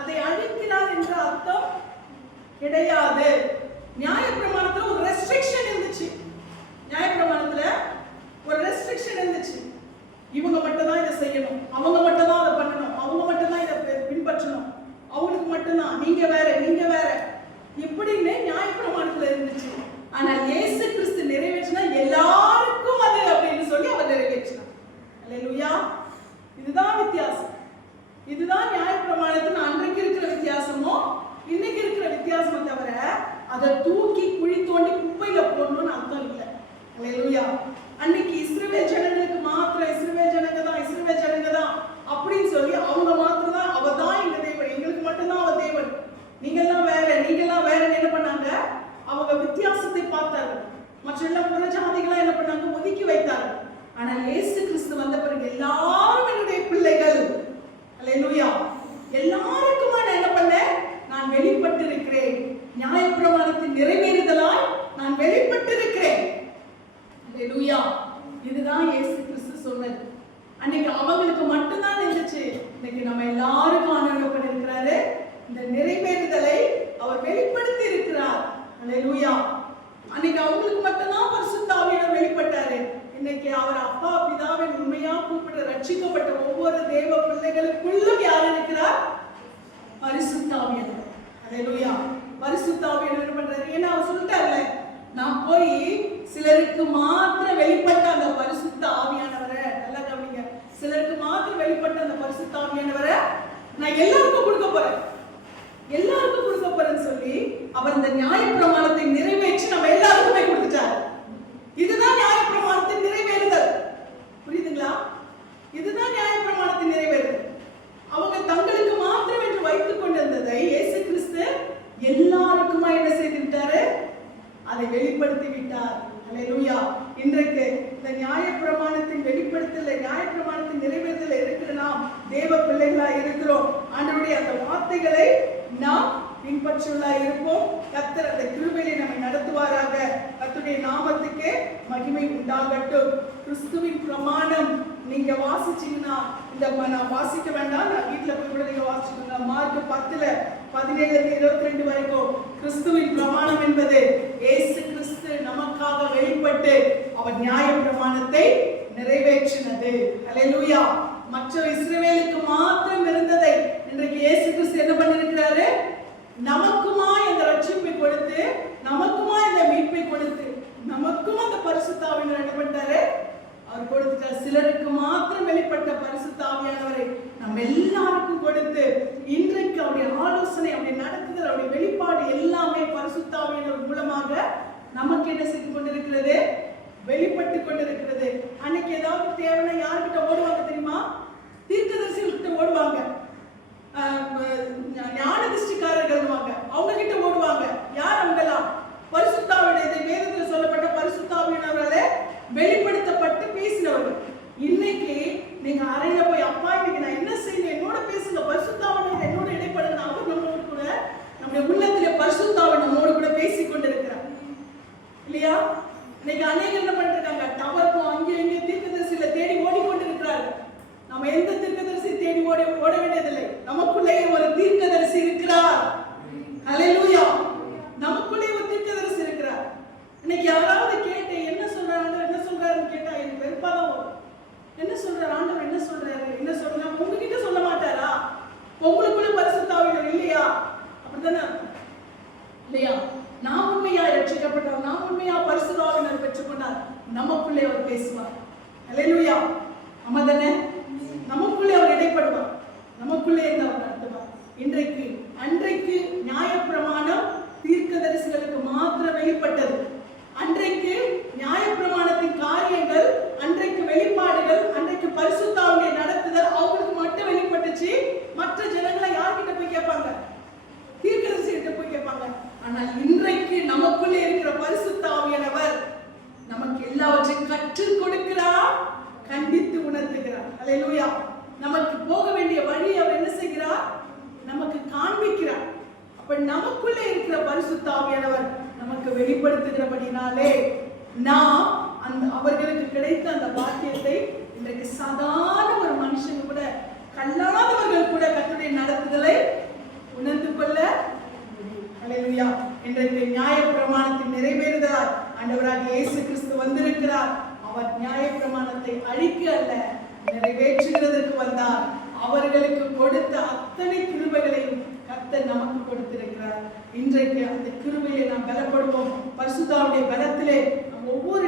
அதை அழிக்கிறார் என்ற அர்த்தம் கிடையாது. நியாயப்பிரமாணத்துல ஒரு ரெஸ்ட்ரிக்ஷன் இருந்துச்சு. நியாயப்பிரமாணத்துல ஒரு ரெஸ்ட்ரிக்ஷன் இருந்துச்சு. இவங்க மட்டும் தான் இதை செய்யணும், அவங்க மட்டும் தான் அதை பண்ணணும், அவங்க மட்டும் தான் இதை பின்பற்றணும், அவங்களுக்கு மட்டும்தான், நீங்க வேற நீங்க வேற இப்படின்னு நியாயப்பிரமாணத்துல இருந்துச்சு. ஆனால் இயேசு கிறிஸ்து நிறைவேற்றினா எல்லாருக்கும் அது அப்படின்னு சொல்லி அவர் நிறைவேற்றினார். அல்லேலூயா. இதுதான் வித்தியாசம். இதுதான் நியாயப்பிரமாணத்தின் அன்றைக்கு இருக்கிற வித்தியாசமோ இன்னைக்கு இருக்கிற வித்தியாசமே தவிர அதை தூக்கி குழி தோண்டி குப்பையில போடணும்னு அர்த்தம் இல்லை. அல்லேலூயா. அன்னைக்கு இஸ்ரவேல் ஜனங்களுக்கு மாத்திரம் இஸ்ரவேல் ஜனங்க தான் அப்படின்னு சொல்லி அவங்க மாத்திரம் தான் அவ தான் எங்க தேவன், எங்களுக்கு மட்டும்தான் அவ தேவன், நீங்கெல்லாம் வேறன்னு என்ன பண்ணாங்க? அவங்க வித்தியாசத்தை பார்த்தார்கள். மற்ற எல்லாம் புறஜாதிகளா என்ன பண்ணாங்க? ஒதுக்கி வைத்தார்கள். ஆனால் இயேசு கிறிஸ்து வந்த பிறகு எல்லாரும் என்னுடைய பிள்ளைகள். அல்லேலூயா. எல்லாருக்குமா நான் என்ன பண்ணேன்? நான் வெளிப்பட்டு இருக்கிறேன். நியாயப்பிரமாணத்தின் நிறைவேறுதலாய் நான் வெளிப்பட்டு இருக்கிறேன். அல்லேலூயா. இதுதான் இயேசு கிறிஸ்து சொன்னது. அன்னைக்கு அவங்களுக்கு மட்டும்தான் இருந்துச்சு. இன்னைக்கு நம்ம எல்லாருக்கும் ஆண்டவர் பண்ணிருக்கிறாரு. இந்த நிறைவேறுதலை அவர் வெளிப்படுத்தி இருக்கிறார். அல்லேலூயா. அன்னைக்கு அவங்களுக்கு மட்டும்தான் பரிசுத்த ஆவியானவர் வெளிப்பட்டாரு. இன்னைக்கு அவர் அப்பா பிதாவின் உண்மையா கூப்பிட்டு ரட்சிக்கப்பட்ட ஒவ்வொரு தேவ பிள்ளைகளுக்குள்ளும் யார் இருக்கிறார்? பரிசுத்த ஆவியானவர். அல்லேலூயா. பரிசுத்த ஆவியானவர் என்ன பண்றாரு? ஏன்னா அவர் சொல்லிட்டார்ல, நான் போய் சிலருக்கு மாத்திரம் வெளிப்பட்ட அந்த பரிசுத்த ஆவியானவரை, நல்லா கவனிங்க, சிலருக்கு மாத்திரம் வெளிப்பட்ட அந்த பரிசுத்த ஆவியானவரை நான் எல்லாருக்கும் கொடுக்க போறேன்னு சொல்லி அவர் இந்த நியாயப்பிரமாணத்தை நிறைவேற்றி நம்ம எல்லாருக்குமே கொடுத்துட்டார். இதுதான் நியாயப்பிரமாணத்தின் நிறைவேறுதல். புரியுதுங்களா? இதுதான் நியாயப்பிரமாணத்தின் நிறைவேறுதல். அவங்க தங்களுக்கு மாத்திரம் என்று வைத்துக் கொண்டிருந்ததை இயேசு கிறிஸ்து எல்லாருக்குமா என்ன செய்து விட்டாரு? அதை வெளிப்படுத்தி விட்டார். அல்லேலூயா. இன்றைக்கு இந்த நியாயப்பிரமாணத்தின் வெளிப்படுத்தல, நியாயப்பிரமாணத்தின் நிறைவேறுதல் இருக்கிற நாம் தேவ பிள்ளைகளா இருக்கிறோம். ஆண்டவருடைய அந்த வார்த்தைகளை நாம் பின்பற்றுவதா இருப்போம். கர்த்தர் அந்த கிருபையை நம்மை நடத்துவாராக. கர்த்தருடைய நாமத்துக்கு மகிமை உண்டாகட்டும். கிறிஸ்துவின் பிரமாணம் நீங்க வாசிச்சீங்கன்னா, இந்த நான் வாசிக்க வேண்டாம், நான் வீட்டுல போய் கூட நீங்க வாசிச்சுக்கோங்க. மார்க் 10:17-22 வரைக்கும் கிறிஸ்துவின் பிரமாணம் என்பது இயேசு கிறிஸ்து நமக்காக வெளிப்பட்டு அவர் நியாய பிரமாணத்தை நிறைவேற்றினது. அல்லேலூயா. மற்ற இஸ்ரவேலுக்கு மாத்திரம் இருந்ததை இன்றைக்கு இயேசு கிறிஸ்து என்ன பண்ணிருக்கிறாரு? நமக்குமா இந்த ரட்சிப்பை கொடுத்து, நமக்குமா இந்த மீட்பை கொடுத்து, நமக்கும் அந்த பரிசுத்த ஆவியானவரை என்ன பண்ணிட்டாரு? அவர் கொடுத்துட்டார். சிலருக்கு மாத்திரம் வெளிப்பட்ட பரிசுத்த ஆவியானவரை நம்ம எல்லாருக்கும் கொடுத்து, இன்றைக்கு அவருடைய ஆலோசனை, அவருடைய நடத்துதல், அவருடைய வெளிப்பாடு எல்லாமே பரிசுத்த ஆவியானவர் மூலமாக நமக்கு என்ன செய்து கொண்டிருக்கிறது? வெளிப்பட்டு கொண்டிருக்கிறது. அன்னைக்கு ஏதாவது தேவைன்னா யார்கிட்ட ஓடுவாங்க தெரியுமா? தீர்க்கதரிசிகிட்ட ஓடுவாங்க, ஞான திருஷ்டிக்காரர்கள் அவங்க கிட்ட ஓடுவாங்க. யார் அவங்கெல்லாம்? பரிசுத்த ஆவியானவர், வேதத்தில் சொல்லப்பட்ட பரிசுத்த ஆவியானவராலே வெளிப்படுத்தப்பட்டு பேசினவர்கள். இன்னைக்கு நீங்க அறையில போய், அப்பா இன்னைக்கு நான் என்ன செய்யணும், என்னோட பேசுங்க, பரிசுத்த ஆவியானவர் என்னோட இடைப்படுங்க. அவர் நம்மளோட கூட, நம்முடைய உள்ளத்திலே பரிசுத்த ஆவியானவர் நம்மோடு கூட பேசிக் கொண்டிருக்கிறார் இல்லையா? இன்னைக்கு அநேகர் என்ன பண்ணிருக்காங்க? டவருக்கும் அங்கே இங்கே தீர்க்கதரிசியில தேடி ஓடிக்கொண்டிருக்கிறார்கள். நம்ம எந்த தீர்க்கதரிசி தேடி ஓட வேண்டியதில்லை. நமக்குள்ளே ஒரு தீர்க்கதரிசி இருக்கிறார். அல்லேலூயா. நமக்குள்ளே ஒரு தீர்க்கதரிசி இருக்கிறார். இன்னைக்கு யாராவது கேட்டு என்ன சொல்றாருன்னு கேட்டா எனக்கு வெறுப்பாதான் வரும். என்ன சொல்றாரு ஆண்டவர், என்ன சொல்றாரு உங்ககிட்ட சொல்ல மாட்டாரா? உங்களுக்குள்ள பரிசுத்த ஆவியானவர் இல்லையா? அப்படித்தானே. இல்லையா? நாம் உண்மையா ரட்சிக்கப்பட்டால், நாம் உண்மையா பரிசுத்த ஆவியானவரை பெற்றுக்கொண்டால் நமக்குள்ளே அவர் பேசுவார். அல்லேலூயா. ஆமாதானே? நமக்குள்ளே அவர் இடைப்படுவார், நமக்குள்ளே இருந்து அவர் நடத்துவார். அன்றைக்கு நியாயப்பிரமாணம் தீர்க்கதரிசிகளுக்கு மாத்திரம் வெளிப்பட்டது. அன்றைக்கு நியாயப்பிரமாணத்தின் காரியங்கள், அன்றைக்கு வெளிப்பாடுகள், அன்றைக்கு பரிசுத்த ஆவியை நடத்துதல் அவங்களுக்கு மட்டும் வெளிப்பட்டுச்சு. மற்ற ஜனங்களை யார்கிட்ட போய் கேட்பாங்க? தீர்க்கதரிசி கிட்ட போய் கேட்பாங்க. ஆனால் இன்றைக்கு நமக்குள்ளே இருக்கிற பரிசுத்த ஆவியானவர் நமக்கு எல்லாவற்றையும் கற்றுக் கொடுக்கிறார், கண்டித்து உணர்த்துகிறார். அல்லேலூயா. நமக்கு போக வேண்டிய வழி அவர் என்ன செய்கிறார்? நமக்கு காண்பிக்கிறார். அப்ப நமக்குள்ளே இருக்கிற பரிசுத்த ஆவியானவர் நமக்கு வெளிப்படுத்துகிறபடினாலே நாம் அவர்களுக்கு கிடைத்த அந்த பாக்கியத்தை இன்றைக்கு சாதாரண ஒரு மனுஷன் கூட, கல்லாதவர்கள் கூட கர்த்தருடைய நடத்துதலை உணர்ந்து கொள்ள முடியும். அல்லேலூயா. இன்றைக்கு நியாயப்பிரமாணத்தின் நிறைவேறுதலால் ஆண்டவராகிய இயேசு கிறிஸ்து வந்திருக்கிறார். அவர் நியாயப்பிரமாணத்தை அழிக்க அல்ல, நிறைவேற்றுகிறதற்கு வந்தார். அவர்களுக்கு கொடுத்த அத்தனை கிருபைகளையும் கர்த்தர் நமக்கு கொடுத்திருக்கிறார். இன்றைக்கு அந்த கிருபையை நாம் பலப்படுவோம். பரிசுத்த ஆவியுடைய பலத்திலே ஒவ்வொரு